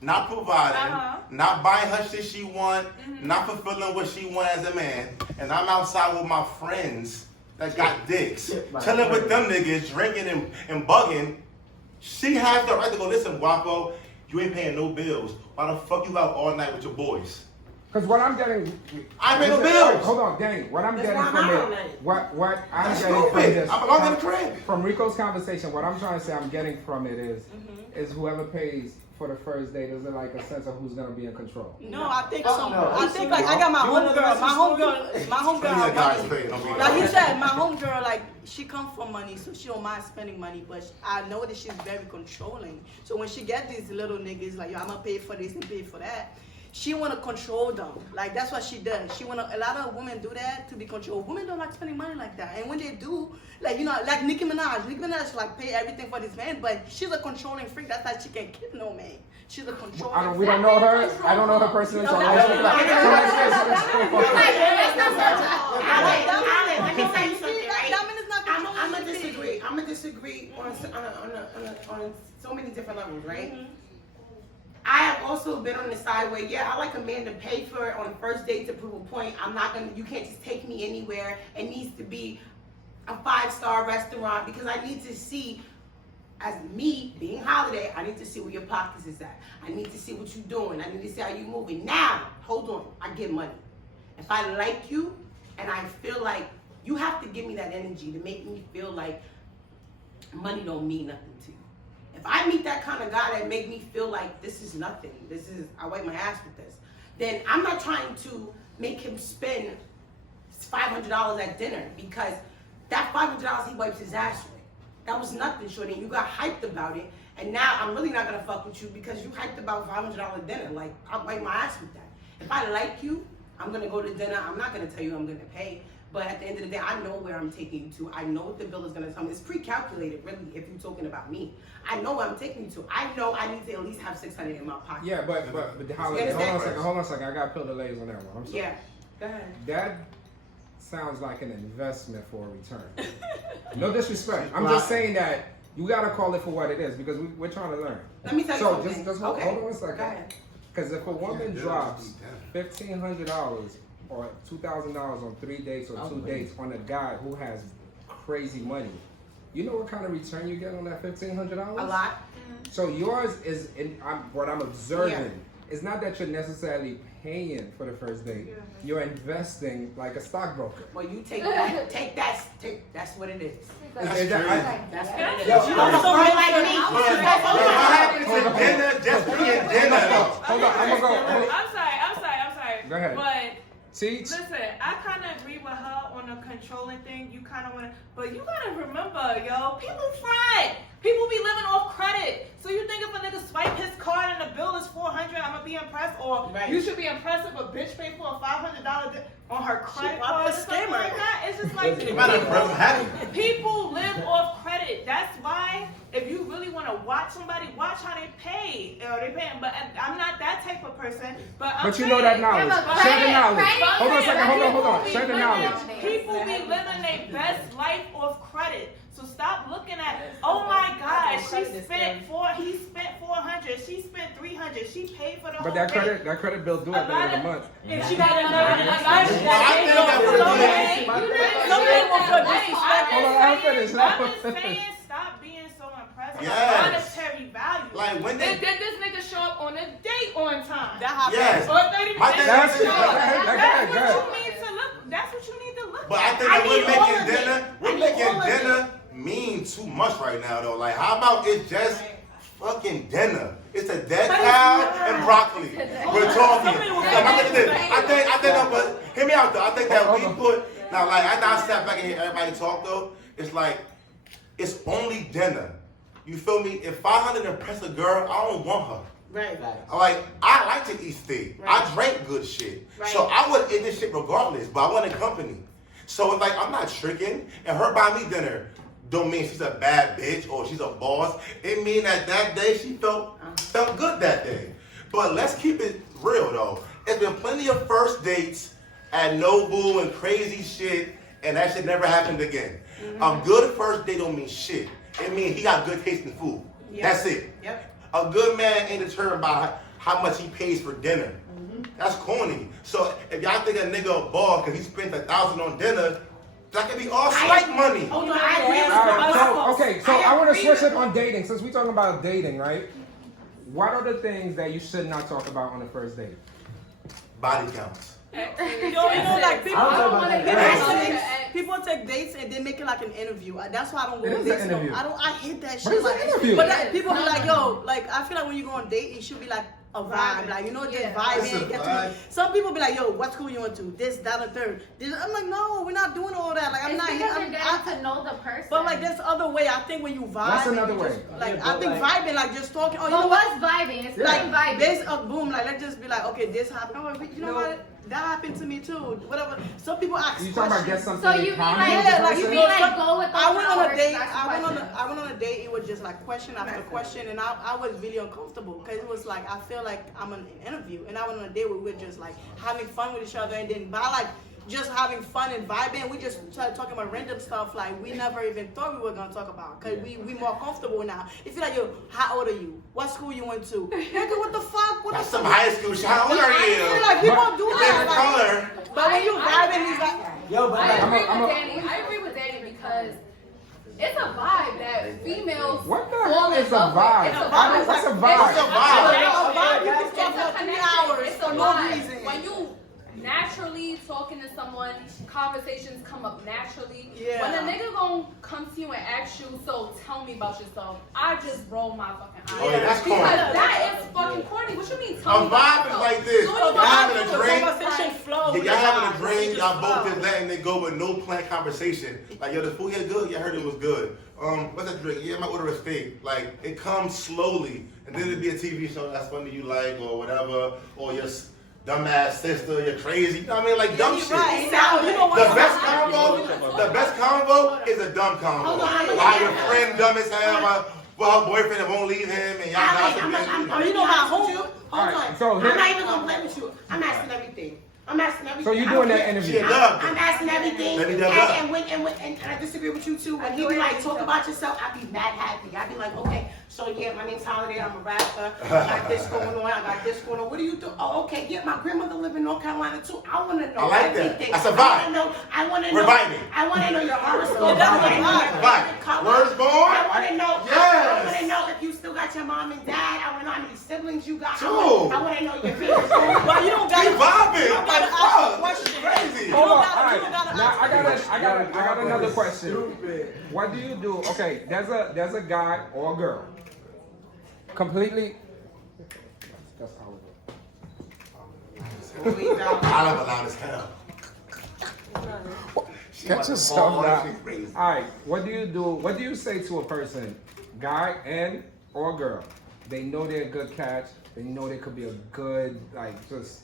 not providing, not buying her shit she want, not fulfilling what she want as a man, and I'm outside with my friends that got dicks, chilling with them niggas, drinking and bugging, she has the right to go, listen, Guapo, you ain't paying no bills. Why the fuck you out all night with your boys? Because what I'm getting, I pay no bills. Hold on, Danny. What I'm getting from it, what I'm That's getting from stupid. this, I belong in the crib. from Rico's conversation, what I'm trying to say, I'm getting from it is whoever pays for the first date, is it like a sense of who's gonna be in control? No, I think so. I think like I got my homegirl. Like he said, my homegirl, like she come from money, so she don't mind spending money, but I know that she's very controlling. So when she get these little niggas, like yo, I'm gonna pay for this and pay for that, she wanna control them. Like that's what she does. A lot of women do that to be controlled. Women don't like spending money like that, and when they do, like like Nicki Minaj like pay everything for this man, but she's a controlling freak. That's why she can't keep no man. She's a controlling. We don't know her. I don't know her personally. So Let me tell you something, right? I'm gonna disagree on so many different levels, right? I have also been on the side where, yeah, I like a man to pay for it on the first date to prove a point. You can't just take me anywhere. It needs to be a 5-star restaurant because I need to see, as me being Holiday, I need to see where your pockets is at. I need to see what you're doing. I need to see how you're moving. Now, hold on, I get money. If I like you and I feel like you have to give me that energy to make me feel like money don't mean nothing to you. If I meet that kind of guy that make me feel like this is nothing, I wipe my ass with this, then I'm not trying to make him spend $500 at dinner because that $500 he wipes his ass with. That was nothing, shorty. You got hyped about it, and now I'm really not gonna fuck with you because you hyped about $500 dinner. Like, I'll wipe my ass with that. If I like you, I'm gonna go to dinner. I'm not gonna tell you I'm gonna pay. But at the end of the day, I know where I'm taking you to. I know what the bill is gonna tell me. It's pre-calculated, really, if you're talking about me. I know where I'm taking you to. I know I need to at least have $600 in my pocket. Yeah, but Holiday, hold on a second. I gotta peel the layers on that one. I'm sorry. Yeah, go ahead. That sounds like an investment for a return. No disrespect. I'm just saying that you gotta call it for what it is because we're trying to learn. Let me tell you something. Just hold on one second. Go ahead. Because if a woman drops $1,500 or $2,000 on 3 dates or 2 dates on a guy who has crazy money, you know what kind of return you get on that $1,500? A lot. So yours is, what I'm observing, Yeah. it's not that you're necessarily paying for the first date. You're investing like a stockbroker. Well, you take that's what it is. That's true. That's what it is. Yo, You don't hold know like me. What happens to dinner just being dinner though? on, I'm gonna go. I'm sorry. Go ahead. But Teach. listen, I kind of agree with her on the controlling thing. You kind of want to, but you gotta remember, yo, people front. People be living off credit. So you think if a nigga swipe his card and the bill is $400, I'ma be impressed, or you should be impressed if a bitch paid for a $500 on her credit card or something like that. It's just like people live off credit. That's why if you really want to watch somebody, watch how they pay. They pay, but I'm not that type of person. But you know that knowledge. Share the knowledge. Hold on a second. Hold on. Share the knowledge. People be living their best life off credit. So stop looking at, oh my God, he spent 400, she spent 300, she paid for the whole But thing. that credit bill due at the end of the month. If she got another, I'm just saying, stop being so impressed Yes. with monetary value. Like when Did this nigga show up on a date on time? that happens. Yes. Or 30 My minutes. thing That's is- it. That's what you need to look. That's what you need to look But I at. think that need we're making dinner mean too much right now though. Like how about it's just fucking dinner? It's a dead cow and broccoli. We're talking. I think no, but hear me out though. I think that we put now like after I sat back and hear everybody talk though, it's like it's only dinner. You feel me? If 500 impress a girl, I don't want her. Right. Like, I like to eat steak. Right. I drink good shit. Right. So I would eat this shit regardless, but I wanted company. So it's like, I'm not tricking, and her buying me dinner don't mean she's a bad bitch or she's a boss. It mean that day she felt good that day. But let's keep it real though. There's been plenty of first dates at Nobu and crazy shit, and that shit never happened again. A good first date don't mean shit. It means he got good taste in food. Yep. That's it. Yep. A good man ain't determined by how much he pays for dinner. That's corny. So if y'all think a nigga a ball because he spent $1,000 on dinner, that could be all slight money. Oh no, I agree with All right, you. so I want to switch it on dating. Since we're talking about dating, right? What are the things that you should not talk about on the first date? Body counts. You know, like people, I don't wanna people take dates and they make it like an interview. That's why I don't go It on is dates. an No. interview. I hate that But shit. it's an Like, interview. but like, people be like, yo, like I feel like when you go on a date, it should be like a vibe, like just It's a vibing. Get to vibe. know. Some people be like, yo, what school you went to? This, that, and third. I'm like, no, we're not doing all that. Like I'm It's not. because you're getting to know the person. But like there's other way. I think when you vibe, That's another and you way. just, like Yeah, I but think like- vibing, like just talking. Oh, you But know what? what's vibing? It's Like vibing. there's a boom. Like let's just be like, okay, this happened. Oh, you know what? That happened to me too. Whatever. Some people ask You talking about questions. get something So in you mean common like, with the Yeah, like, you person? mean like go with the I went on a flowers, date. that's the I question. went on a date. It was just like question after question, and I was really uncomfortable because it was like I feel like I'm in an interview, and I went on a date where we were just like having fun with each other, and then by like just having fun and vibing, we just started talking about random stuff like we never even thought we were gonna talk about because we more comfortable now. If you're like, yo, how old are you? What school you went to? Nigga, what the fuck? What That's the some fuck? high school shit. How old are you? Like people do Favorite that. Like, color? but when you vibing, he's like. Yo, but I like, agree with Danny. I agree with Danny because it's a vibe that females What the fall hell in is a love with. vibe? It's a I mean, vibe. what's a It's vibe? What's a vibe? A vibe, you can It's talk a for 3 connection. hours It's for a no vibe. reason. When you naturally talking to someone, conversations come up naturally. Yeah. When a nigga gonna come to you and ask you, so tell me about yourself, I just roll my fucking eyes. Oh, yeah, that's corny. Because that is fucking corny. What you mean A tell me about vibe is yourself? like this. So when Y'all you go having out a to drink? Conversation flow. Y'all having a drink, Just y'all both flow. just letting it go with no planned conversation. Like, yo, the food here good? Yeah, I heard it was good. What's that drink? Yeah, I might order a steak. Like, it comes slowly. And then it'd be a TV show that's funny you like or whatever. Or your dumbass sister, you're crazy. You know what I mean? Like, dumb shit. Right. Now, you know what? The best combo is a dumb combo. Why your friend dumb as hell, well, her boyfriend won't leave him, and y'all gossiping. You know how home. Alright, Hold on. so I'm here- not even gonna play with you. I'm asking everything. I'm asking everything. So you doing that interview? I'm asking everything. Let me And I disagree with you too. When he be like, talk about yourself, I be mad happy. I be like, okay, so yeah, my name's Holiday. I'm a rapper. I got this going on. I got this going on. What do you do? Oh, okay. Yeah, my grandmother lived in North Carolina too. I want to know I like everything. that. That's a vibe. I want to know. Reviving. I want to know your horoscope. Words born? I want to know. Yes. I want to know if you still got your mom and dad. I want to know how many siblings you got. Two. I want to know your favorite. Well, you don't got We vibing. You gotta ask a question. Crazy. Hold on. gotta- All you right. gotta Now ask I got another question. What do you do? Okay, there's a guy or a girl. Completely. That's how it goes. I love it loud as hell. Get yourself down. All right. What do you do? What do you say to a person, guy and or girl? They know they're a good catch. They know they could be a good, like, just,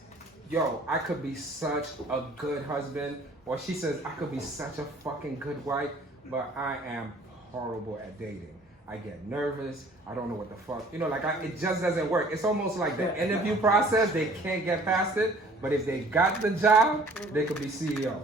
yo, I could be such a good husband. Or she says, I could be such a fucking good wife, but I am horrible at dating. I get nervous. I don't know what the fuck. You know, like, it just doesn't work. It's almost like the interview process. They can't get past it. But if they got the job, they could be CEO.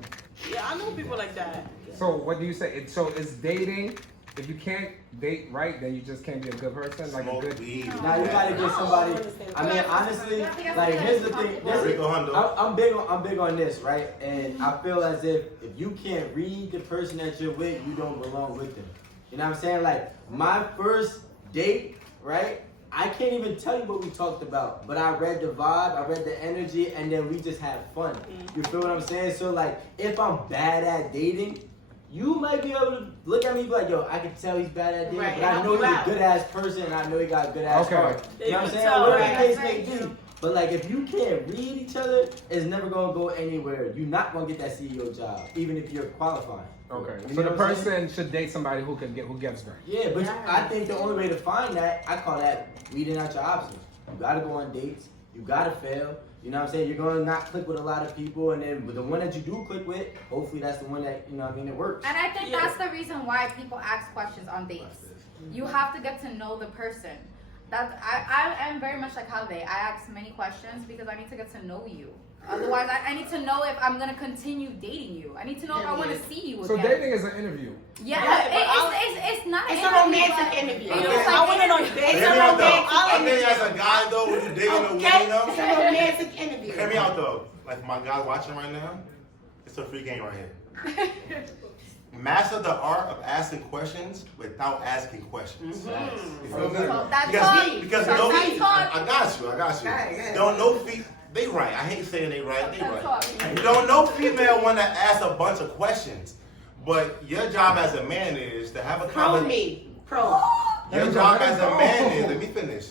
Yeah, I know people like that. So what do you say? So is dating, if you can't date right, then you just can't be a good person? Like a good... Now you gotta get somebody. I mean, honestly, like here's the thing. I'm big on this, right? And I feel as if you can't read the person that you're with, you don't belong with them. You know what I'm saying? Like my first date, right? I can't even tell you what we talked about, but I read the vibe, I read the energy, and then we just had fun. You feel what I'm saying? So like, if I'm bad at dating, you might be able to look at me and be like, yo, I can tell he's bad at dating, but I know he's a good ass person, and I know he got a good ass heart. You know what I'm saying? Whatever the case may be. But like, if you can't read each other, it's never gonna go anywhere. You're not gonna get that CEO job, even if you're qualified. Okay. You So know the what I'm saying? person should date somebody who gets there. Yeah, but I think the only way to find that, I call that weeding out your options. You gotta go on dates. You gotta fail. You know what I'm saying? You're gonna not click with a lot of people, and then with the one that you do click with, hopefully that's the one that, you know what I mean, it works. And I think that's the reason why people ask questions on dates. You have to get to know the person. That I am very much like Holiday. I ask many questions because I need to get to know you. Otherwise, I need to know if I'm gonna continue dating you. I need to know if I want to see you again. So dating is an interview. Yeah, it's not. It's a romantic interview. I want to know your It's dating. a romantic I think as a guy though, when you dating a woman though, It's a romantic interview. hear me out though. Like my guy watching right now, it's a free game right here. Master the art of asking questions without asking questions. You feel me? Because no, I got you. Don't know they right. I hate saying they right. They right. You don't know female want to ask a bunch of questions, but your job as a man is to have a conversation. Your job as a man is, let me finish.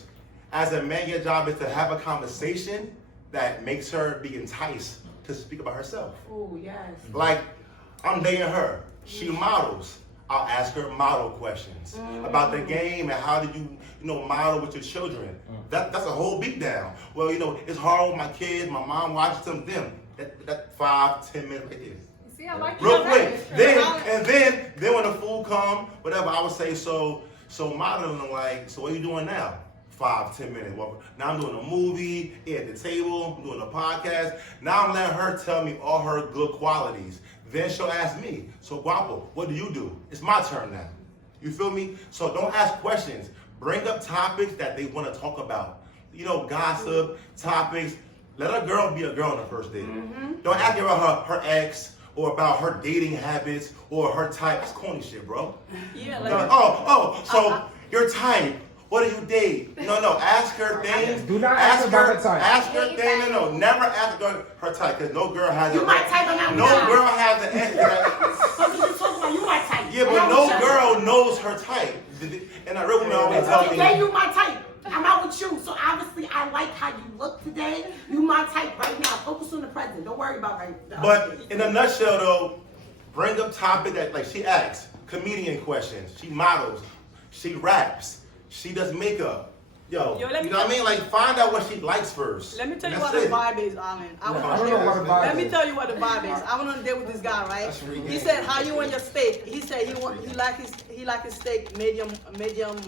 As a man, your job is to have a conversation that makes her be enticed to speak about herself. Oh yes. Like, I'm dating her. She models. I'll ask her model questions about the game and how do you model with your children. That's a whole beat down. Well, it's hard with my kids. My mom watches them. That 5-10 minutes right there. See, I like Real quick. Then when the food come, whatever, I would say, so modeling, like, so what are you doing now? 5-10 minutes. Well, now I'm doing a movie at the table. I'm doing a podcast. Now I'm letting her tell me all her good qualities. Then she'll ask me, so Guapo, what do you do? It's my turn now. You feel me? So don't ask questions. Bring up topics that they want to talk about. Gossip, topics. Let a girl be a girl on the first date. Don't ask her about her ex or about her dating habits or her type. That's corny shit, bro. Yeah, like, so your type. What do you date? No, ask her things. Do not ask about her type. Ask her things. No, never ask her type, because no girl has You my type and I'm no not. girl has an answer. What you talking about? You my type. Yeah, but no girl knows her type. And a real woman always tells me. Today you my type. I'm out with you. So obviously I like how you look today. You my type right now. Focus on the present. Don't worry about right now. But in a nutshell though, bring up topic that, like, she asks comedian questions. She models. She raps. She does makeup. Yo, Yo, let me you know what I mean? Like, find out what she likes first. Let me tell you That's what the it. vibe is, Alan. I don't know what the vibe Let me is. tell you what the vibe is. I went on a date with this guy, right? He said, "How you want your steak?" He said he like his steak medium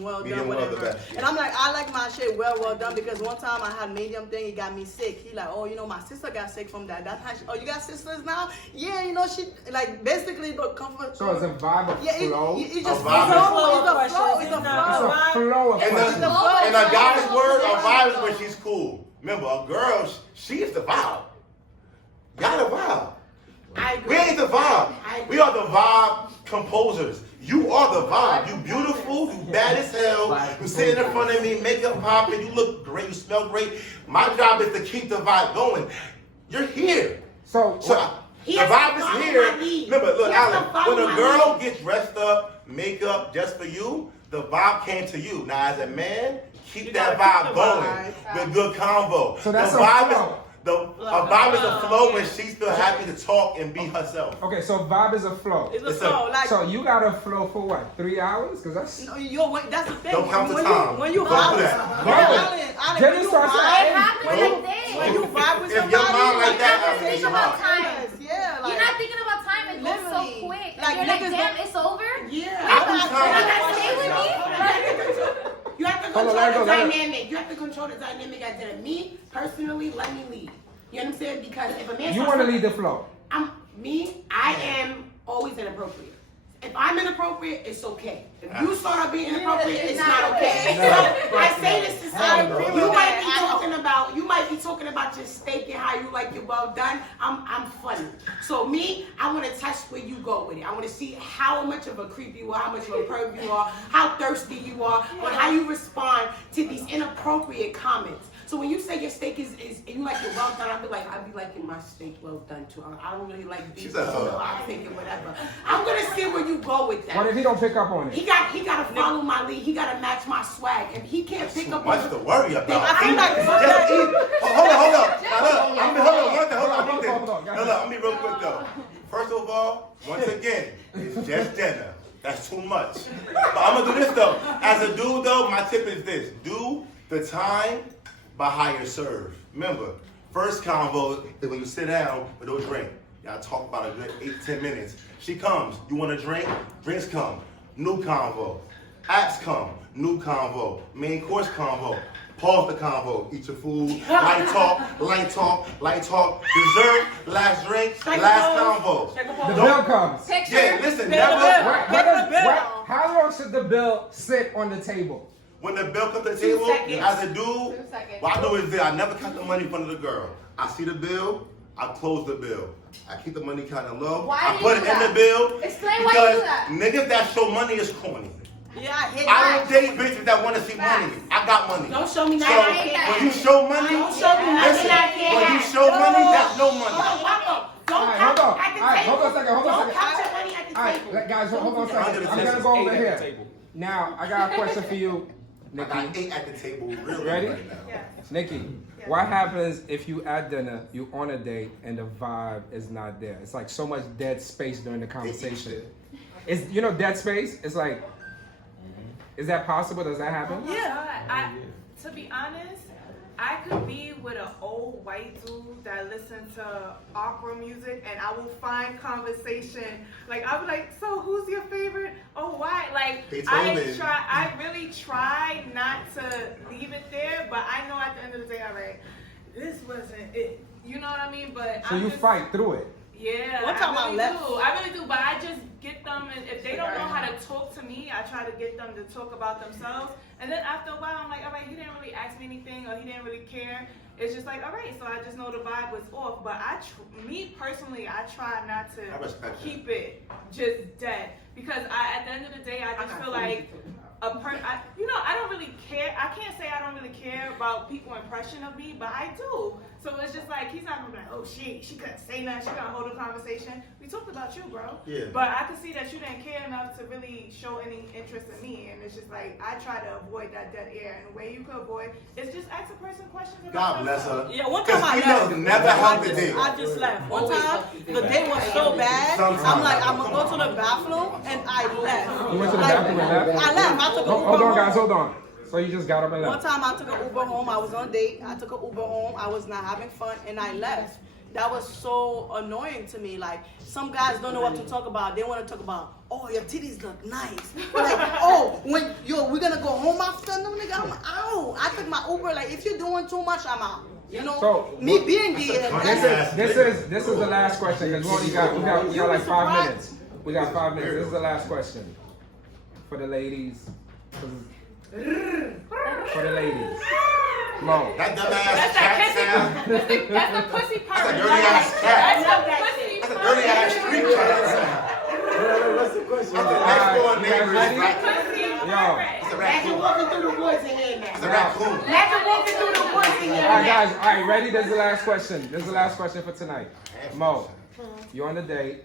well Medium done, well, whatever. the best, yeah. And I'm like, I like my shit well done because one time I had medium thing, it got me sick. He like, oh, you know, my sister got sick from that. That's how oh, you got sisters now? Yeah, you know, she like basically the comfort. So it's a vibe of Yeah, flow. it just A vibe it's a flow. It's a flow of And questions. a guy's word, a vibe is when she's cool. Remember, a girl, she's the vibe. Y'all the vibe. I agree. We ain't the vibe. I agree. We are the vibe composers. You are the vibe. You beautiful, you bad as hell. You sitting in front of me, makeup popping, you look great, you smell great. My job is to keep the vibe going. You're here. So The vibe is here. Remember, look, Alan, when a girl gets dressed up, makeup just for you, the vibe came to you. Now, as a man, keep that vibe going with good convo. So that's the a vibe flow. a vibe is a flow when she's still happy to talk and be herself. okay, so vibe is a flow. It's a flow. Like So you got to flow for what? 3 hours? Because that's. no, that's the thing. Don't count the when time. When you Don't do vibe, that. Alan, Jenny when you starts vibe, It happens like this. when you vibe with If somebody, your mind like that, Think it's about hard. time. yeah, like You're not thinking about time. It goes so Literally. quick. Like, Like, you're like, niggas damn, don't- it's over. yeah. I lose You time. gotta stay with me. You have to Hold on, control let her the go, let her- dynamic. You have to control the dynamic as in me, personally, let me lead. You know what I'm saying? Because if a man You want to lead the flow. I am always inappropriate. If I'm inappropriate, it's okay. If you start out being inappropriate, it's not okay. So I say this to say, you might be talking about your steak and how you like it well done. I'm funny. So me, I want to test where you go with it. I want to see how much of a creep you are, how much of a perv you are, how thirsty you are, on how you respond to these inappropriate comments. So when you say your steak is you like it well done, I'd be liking my steak well done too. I don't really like beef, I'm thinking whatever. I'm gonna see where you go with that. What if he don't pick up on it? He gotta follow my lead. He gotta match my swag. If he can't pick up on Much to worry about. I feel like Hold up. Hold on, guys. Let me real quick though. First of all, once again, it's just dinner. That's too much. But I'm gonna do this though. As a dude though, my tip is this: do the time by how you serve. Remember, first convo is when you sit down with no drink. Y'all talk about a good 8-10 minutes. She comes. You want a drink? Drinks come. New convo. Apps come. New convo. Main course convo. Pause the convo. Eat your food. Light talk. Dessert. Last drink. Last convo. The bill comes. Yeah, listen. How long should the bill sit on the table? When the bill comes to the table, as a dude, what I do is this: I never count the money in front of the girl. I see the bill, I close the bill. I keep the money kind of low. Why I do put you it do in that? the bill. Explain why you do that. Niggas that show money is corny. yeah, I hate I that. don't date bitches that want to see money. I got money. Don't show me So nothing. when you show money, Don't show me nothing listen, I can't when you have. show money, that's no money. Don't Alright, count hold on. at the Alright, table. hold on a second, hold on a Don't second. count your money at the table. Alright, guys, hold on a second. Under the I'm gonna table. go over 8 here. at the table. Now, I got a question for you, I got Nikki. 8 at the table, really Ready? right now. Nikki, what happens if you at dinner, you on a date, and the vibe is not there? It's like so much dead space during the conversation. It's dead space. It's like, is that possible? Does that happen? Yeah. To be honest, I could be with an old white dude that listens to opera music, and I will find conversation. Like I'll be like, "So who's your favorite? Oh, why?" Like Beethoven. I really try not to leave it there, but I know at the end of the day, all right, this wasn't it. You know what I mean? But So you fight through it. Yeah, One time I left. I really do, but I just get them, and if they don't know how to talk to me, I try to get them to talk about themselves. And then after a while, I'm like, all right, he didn't really ask me anything, or he didn't really care. It's just like, all right, so I just know the vibe was off. But me personally, I try not to I respect that. keep it just dead, because at the end of the day, I just feel like I don't really care. I can't say I don't really care about people's impression of me, but I do. So it's just like, he's not gonna be like, oh, she couldn't say nothing, she couldn't hold a conversation. We talked about you, bro. Yeah. But I could see that you didn't care enough to really show any interest in me, and it's just like, I try to avoid that dead air, and the way you could avoid is just ask a person questions about God bless themselves. her. Yeah, one time I Because left. females never help the date. I just left. One time, the date was so bad. I'm like, I'm gonna go to the bathroom, and I left. You went to the bathroom and left? I left. I took a Hold on, guys, hold on. So you just got up and One left. time I took an Uber home. I was on a date. I took an Uber home. I was not having fun, and I left. That was so annoying to me. Like, some guys don't know what to talk about. They want to talk about, oh, your titties look nice. Like, oh, we're gonna go home after. No, nigga, I'm out. I took my Uber. Like, if you're doing too much, I'm out. You know, So, me being there. This is the last question because we only got like 5 minutes. We got 5 minutes. This is the last question for the ladies. For the ladies. Mo. That dumbass cat sound. That's the pussy part. That's a dirty ass cat. That's the pussy That's a part. dirty ass street cat sound. What's the question? That's the next door neighbor. ready? It's Yo. a Imagine raccoon. walking through the woods in here It's a now. raccoon. Imagine walking through the woods in here Alright now. guys, alright, ready? This is the last question. This is the last question for tonight. Mo, you're on a date.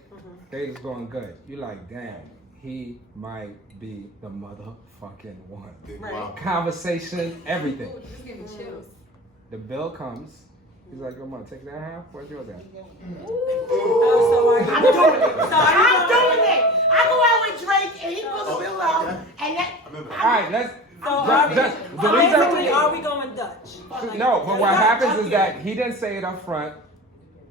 Date is going good. You like, damn, he might be the motherfucking one. Wow. Conversation, everything. Ooh, just give me chills. The bill comes. He's like, come on, take that half. Where's yours at? I'm doing it. I'm doing it. I go out with Drake and he pulls the bill out and that. I remember. Alright, let's. So are we, just- the reason- basically, are we going Dutch? No, but what happens is that he didn't say it up front.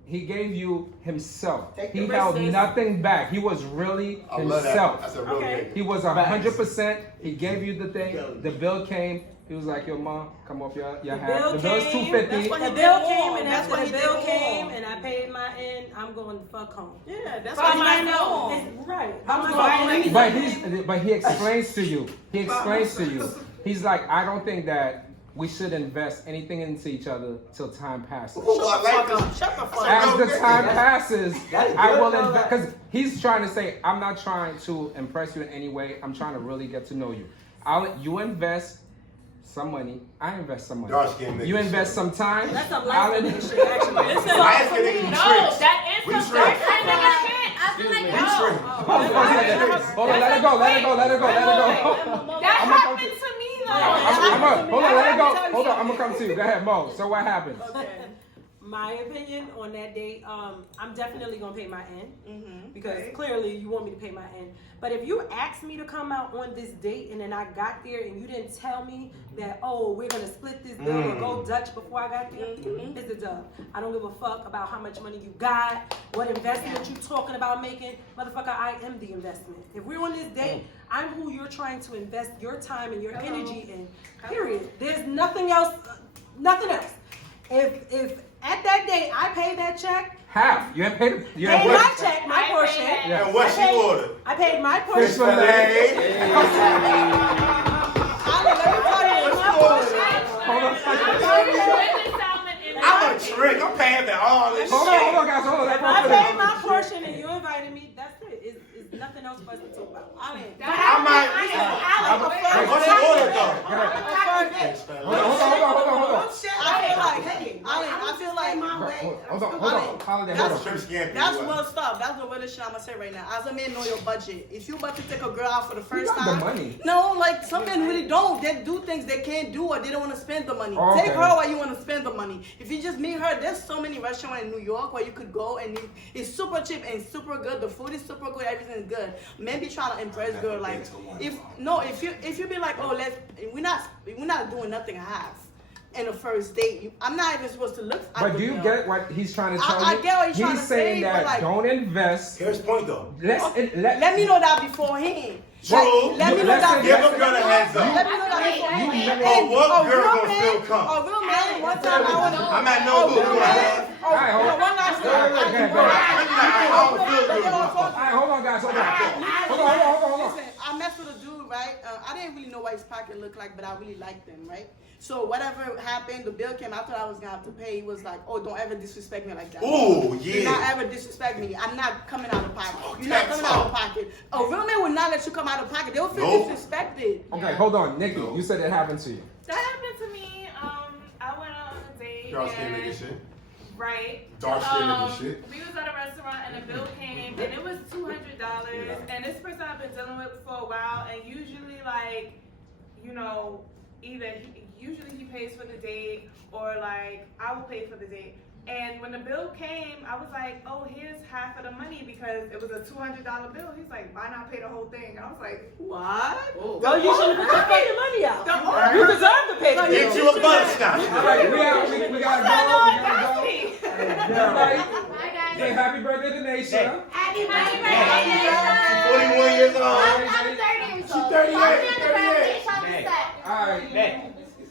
He gave you himself. Take the He held risks. nothing back. He was really I love that. himself. That's a real Okay. nigga. He was 100%. He gave you the thing. The bill came. He was like, yo, mom, come up your half. The bill's came, $250. what The he bill did came, wrong. and That's after what the he bill did came, wrong. and I paid my end, I'm going the fuck home. Yeah, that's By what he did myself. wrong. It's right. I'm By going myself. But he explains to you. He explains to you. He's like, I don't think that we should invest anything into each other till time passes. Ooh, I like this. Shut the fuck As up. the time passes, That's I good, will though, invest. like- Because he's trying to say, I'm not trying to impress you in any way. I'm trying to really get to know you. You invest some money. I invest some money. Dark-skinned nigga You invest shit. some time. That's some I'll light invest. shit, actually. Listen, Light skin niggas be no, tricks. that is We some tricks. dark kind of shit. I feel like We no. tricks. Hold on, let it go, let it go, let it go, let it go. That I'ma come happened to me though. Hold on, let it go. Hold on, I'm gonna come to you. Go ahead, Mo. So what happens? Okay. My opinion on that date, I'm definitely gonna pay my end because clearly you want me to pay my end. But if you asked me to come out on this date and then I got there and you didn't tell me that, oh, we're gonna split this bill or go Dutch before I got there, it's a dub. I don't give a fuck about how much money you got, what investment you talking about making. Motherfucker, I am the investment. If we're on this date, I'm who you're trying to invest your time and your energy in. Period. There's nothing else. Nothing else. If at that date I pay that check, Half. You have paid. You paid have my paid. check, my portion. Yeah. And what she ordered? I paid my Fish portion. fillet. Hold on. I'm a trick. I'm paying for all this Hold shit. on, guys. Hold on. Let's If I go paid for my portion and you invited me, that's it. It's nothing else for us to talk about. I might. What she ordered though? Hold on. I feel like Hold on. Holiday, hold on. Shrimp scampi. that's one stuff. That's the realest shit I'm gonna say right now. As a man, know your budget. If you about to take a girl out for the first got the time, money. no, like some men really don't. They do things they can't do or they don't want to spend the money. Okay. Take her while you want to spend the money. If you just meet her, there's so many restaurants in New York where you could go and it's super cheap and super good. The food is super good. Everything is good. Men be trying to impress girl like if you be like, oh, we're not doing nothing half. In the first date, I'm not even supposed to look. But do you get what he's trying to tell you? I get what he's trying to saying say, that but like, don't invest. Here's the point though. let me know that beforehand. True. Let me know that. Give a girl a heads up. Let me know that beforehand. Or what a girl real gonna still come? A real man. One time I was. I'm at no good. One last thing. Alright, hold on, guys. Hold on. Listen, I messed with a dude, right? I didn't really know what his pocket looked like, but I really liked him, right? So whatever happened, the bill came. I thought I was gonna have to pay. He was like, "Oh, don't ever disrespect me like that. Ooh, Do yeah. not ever disrespect me. I'm not coming out of pocket. You're not coming out of pocket. A real man would not let you come out of pocket. They'll feel disrespected. Okay, hold on, Nikki. You said it happened to you. That happened to me. I went on a date. Dark skin and- nigga shit. Right. Dark skin nigga shit. We was at a restaurant and the bill came and it was $200. And this person I've been dealing with for a while, and usually like, either usually he pays for the date or like I will pay for the date. And when the bill came, I was like, oh, here's half of the money because it was a $200 bill. He's like, why not pay the whole thing? I was like, What? oh. Well, you should have paid the money out. You deserve to pay the bill. Get you a butterscotch. All right, we gotta go. We gotta go. Me. Everybody, Bye, guys. say happy birthday to Nisha. Happy Happy birthday. birthday. 41 years old. I'm 30 years old. She's 38, Follow me on the 38. gram, Nisha on the set. All right,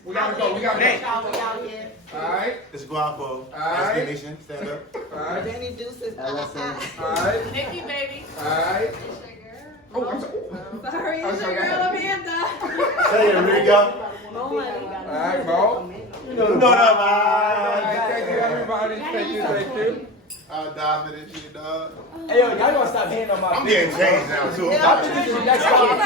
we gotta go. We gotta go. All right, Let's go out, Bo. Alright. Let's Nation. Stand up. all right, Danny Deuces. all right, Nikki, baby. all right. Oh, I'm sorry. Sorry, I'm it's sorry, your go girl ahead. Amanda. Say it, Rico. All right, Bo. You know what All up, right, thank you, everybody. Thank you. Diamond and shit, dog. Hey, yo, y'all gonna stop hating on my I'm bitch. getting changed now, too. My bitch is the next time.